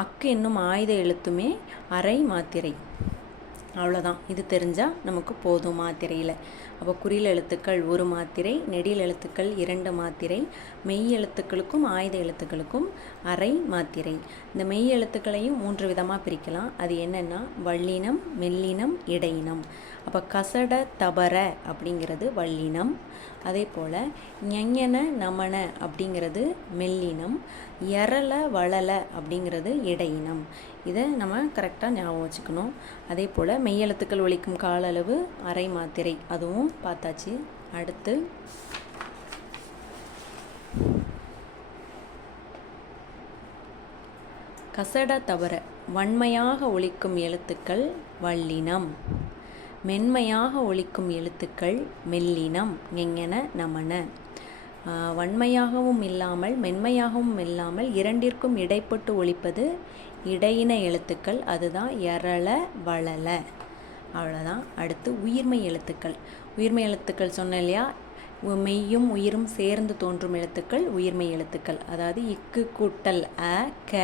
அக்கு என்னும் ஆயுத எழுத்துமே அரை மாத்திரை. அவ்வளோதான். இது தெரிஞ்சால் நமக்கு போதும் மாத்திரையில். அப்போ குறில் எழுத்துக்கள் 1 மாத்திரை, நெடில் எழுத்துக்கள் 2 மாத்திரை, மெய் எழுத்துக்களுக்கும் ஆயுத எழுத்துக்களுக்கும் அரை மாத்திரை. இந்த மெய் எழுத்துக்களையும் 3 விதமாக பிரிக்கலாம். அது என்னென்னா வல்லினம், மெல்லினம், இடையினம். அப்போ கசட தபர அப்படிங்கிறது வல்லினம். அதே போல் ஞஞன நமன அப்படிங்கிறது மெல்லினம், எரல வளல அப்படிங்கிறது இடையினம். இதை நம்ம கரெக்டாக ஞாபகம் வச்சுக்கணும். அதே போல் மெய்யெழுத்துக்கள் ஒலிக்கும் கால அளவு அரை மாத்திரை, அதுவும் பார்த்தாச்சு. அடுத்து கசட தவற வன்மையாக ஒலிக்கும் எழுத்துக்கள் வல்லினம், மென்மையாக ஒலிக்கும் எழுத்துக்கள் மெல்லினம், ஞஞன நமன. வன்மையாகவும் இல்லாமல் மென்மையாகவும் இல்லாமல் இரண்டிற்கும் இடைப்பட்டு ஒலிப்பது இடையின எழுத்துக்கள், அதுதான் எரள வளல. அவ்வளோதான். அடுத்து உயிர்மை எழுத்துக்கள். உயிர்மை எழுத்துக்கள் சொன்னேன் இல்லையா, மெய்யும் உயிரும் சேர்ந்து தோன்றும் எழுத்துக்கள் உயிர்மை எழுத்துக்கள். அதாவது இக்கு கூட்டல் அ க,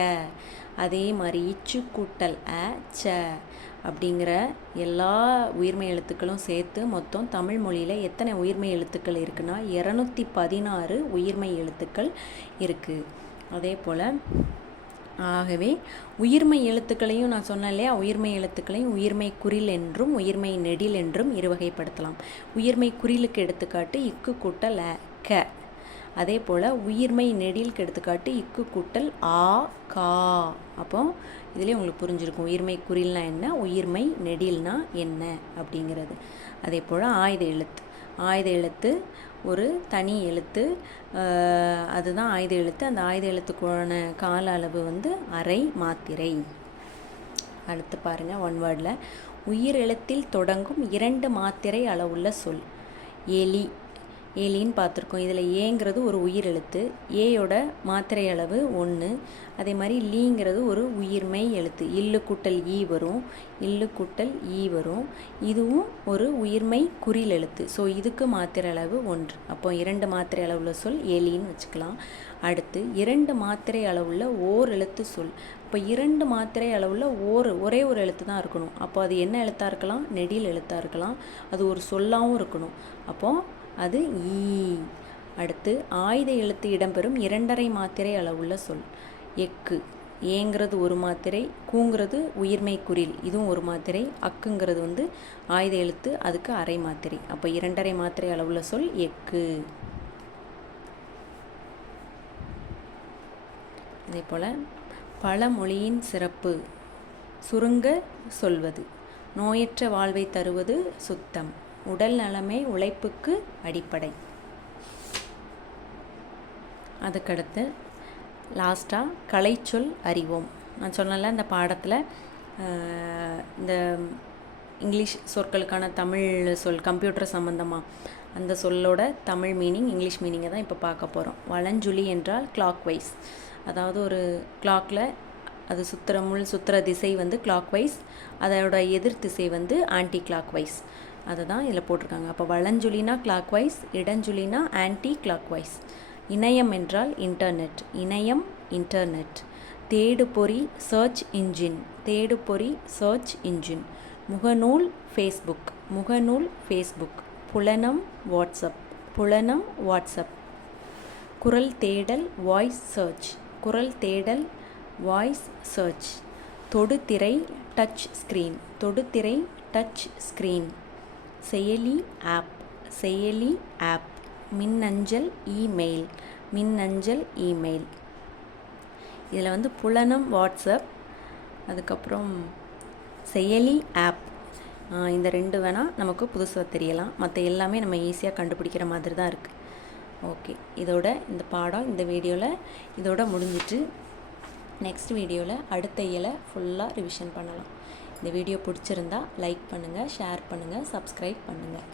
அதே மாதிரி இச்சு கூட்டல் அ ச அப்படிங்கிற எல்லா உயிர்மை எழுத்துக்களும் சேர்த்து மொத்தம் தமிழ் மொழியில் எத்தனை உயிர்மை எழுத்துக்கள் இருக்குன்னா 216 உயிர்மை எழுத்துக்கள் இருக்குது. அதே போல் ஆகவே உயிர்மை எழுத்துக்களையும் நான் சொன்னேன் இல்லையா, உயிர்மை எழுத்துக்களையும் உயிர்மை குறில் என்றும் உயிர்மை நெடில் என்றும் இருவகைப்படுத்தலாம். உயிர்மை குறிலுக்கு எடுத்துக்காட்டு இக்கு கூட்டல் அ க. அதே போல் உயிர்மை நெடிலுக்கு எடுத்துக்காட்டு இக்கு கூட்டல் ஆ கா. அப்போ இதிலே உங்களுக்கு புரிஞ்சிருக்கும் உயிர்மை குறில்னா என்ன, உயிர்மை நெடில்னா என்ன அப்படிங்கிறது. அதே போல் ஆயுத எழுத்து. ஆயுத எழுத்து ஒரு தனி எழுத்து, அதுதான் ஆயுத எழுத்து. அந்த ஆயுத எழுத்துக்கான கால அளவு வந்து அரை மாத்திரை. அடுத்து பாருங்கள், ஒன் வேர்டில் உயிர் எழுத்தில் தொடங்கும் 2 மாத்திரை அளவுள்ள சொல். எலி. எலின்னு பார்த்துருக்கோம். இதில் ஏங்கிறது ஒரு உயிர் எழுத்து, ஏயோட மாத்திரை அளவு 1. அதே மாதிரி லீங்கிறது ஒரு உயிர்மெய் எழுத்து, இல்லு கூட்டல் ஈ வரும், இல்லு கூட்டல் ஈ வரும். இதுவும் ஒரு உயிர்மெய் குறில் எழுத்து. ஸோ இதுக்கு மாத்திரை அளவு 1. அப்போ 2 மாத்திரை அளவுள்ள சொல் எலின்னு வச்சுக்கலாம். அடுத்து 2 மாத்திரை அளவுள்ள ஓர் எழுத்து சொல். இப்போ 2 மாத்திரை அளவுள்ள ஒரே ஒரு எழுத்து தான் இருக்கணும். அப்போ அது என்ன எழுத்தாக இருக்கலாம், நெடில் எழுத்தாக இருக்கலாம். அது ஒரு சொல்லாகவும் இருக்கணும். அப்போது அது ஈ. அடுத்து ஆயுத எழுத்து இடம்பெறும் 2½ மாத்திரை அளவுள்ள சொல். எக்கு. ஏங்கிறது ஒரு மாத்திரை, கூங்கிறது உயிர்மை குறில், இதுவும் ஒரு மாத்திரை, அக்குங்கிறது வந்து ஆயுத எழுத்து, அதுக்கு அரை மாத்திரை. அப்போ 2½ மாத்திரை அளவுள்ள சொல் எக்கு. அதே போல் பழமொழியின் சிறப்பு. சுருங்க சொல்வது. நோயற்ற வாழ்வை தருவது சுத்தம். உடல் நலமே உழைப்புக்கு அடிப்படை. அதுக்கடுத்து லாஸ்ட்டாக கலைச்சொல் அறிவோம். நான் சொன்னல இந்த பாடத்தில் இந்த இங்கிலீஷ் சொற்களுக்கான தமிழ் சொல், கம்ப்யூட்டர் சம்மந்தமாக அந்த சொல்லோட தமிழ் மீனிங், இங்கிலீஷ் மீனிங்கை தான் இப்போ பார்க்க போகிறோம். வலஞ்சுழி என்றால் கிளாக் வைஸ், அதாவது ஒரு கிளாக்கில் அது சுற்றுற திசை வந்து கிளாக் வைஸ், அதோட எதிர் திசை வந்து ஆன்டி கிளாக் வைஸ். அதை தான் இதில் போட்டிருக்காங்க. அப்போ வலஞ்சுழினா கிளாக் வைஸ், இடஞ்சுழினா ஆன்டி கிளாக் வைஸ். இணையம் என்றால் இன்டர்நெட், இணையம் இன்டர்நெட். தேடுபொறி சர்ச் இன்ஜின், தேடுபொறி சர்ச் இன்ஜின். முகநூல் ஃபேஸ்புக், முகநூல் ஃபேஸ்புக். புலனம் வாட்ஸ்அப், புலனம் வாட்ஸ்அப். குரல் தேடல் வாய்ஸ் சர்ச், குரல் தேடல் வாய்ஸ் சர்ச். தொடுதிரை டச் ஸ்க்ரீன். தொடுதிரை டச் ஸ்க்ரீன். செயலி ஆப். செயலி ஆப். மின்னஞ்சல் இமெயில். மின்னஞ்சல் இமெயில். இதில் வந்து புலனம் வாட்ஸ்அப், அதுக்கப்புறம் செயலி ஆப், இந்த 2 வேணால் நமக்கு புதுசாக தெரியலாம். மற்ற எல்லாமே நம்ம ஈஸியாக கண்டுபிடிக்கிற மாதிரி தான் இருக்குது. ஓகே, இதோட இந்த பாடம் இந்த வீடியோவில் இதோட முடிஞ்சிட்டு நெக்ஸ்ட் வீடியோவில் அடுத்த இயலை ஃபுல்லாக ரிவிஷன் பண்ணலாம். இந்த வீடியோ பிடிச்சிருந்தா லைக் பண்ணுங்கள், ஷேர் பண்ணுங்கள், சப்ஸ்கிரைப் பண்ணுங்கள்.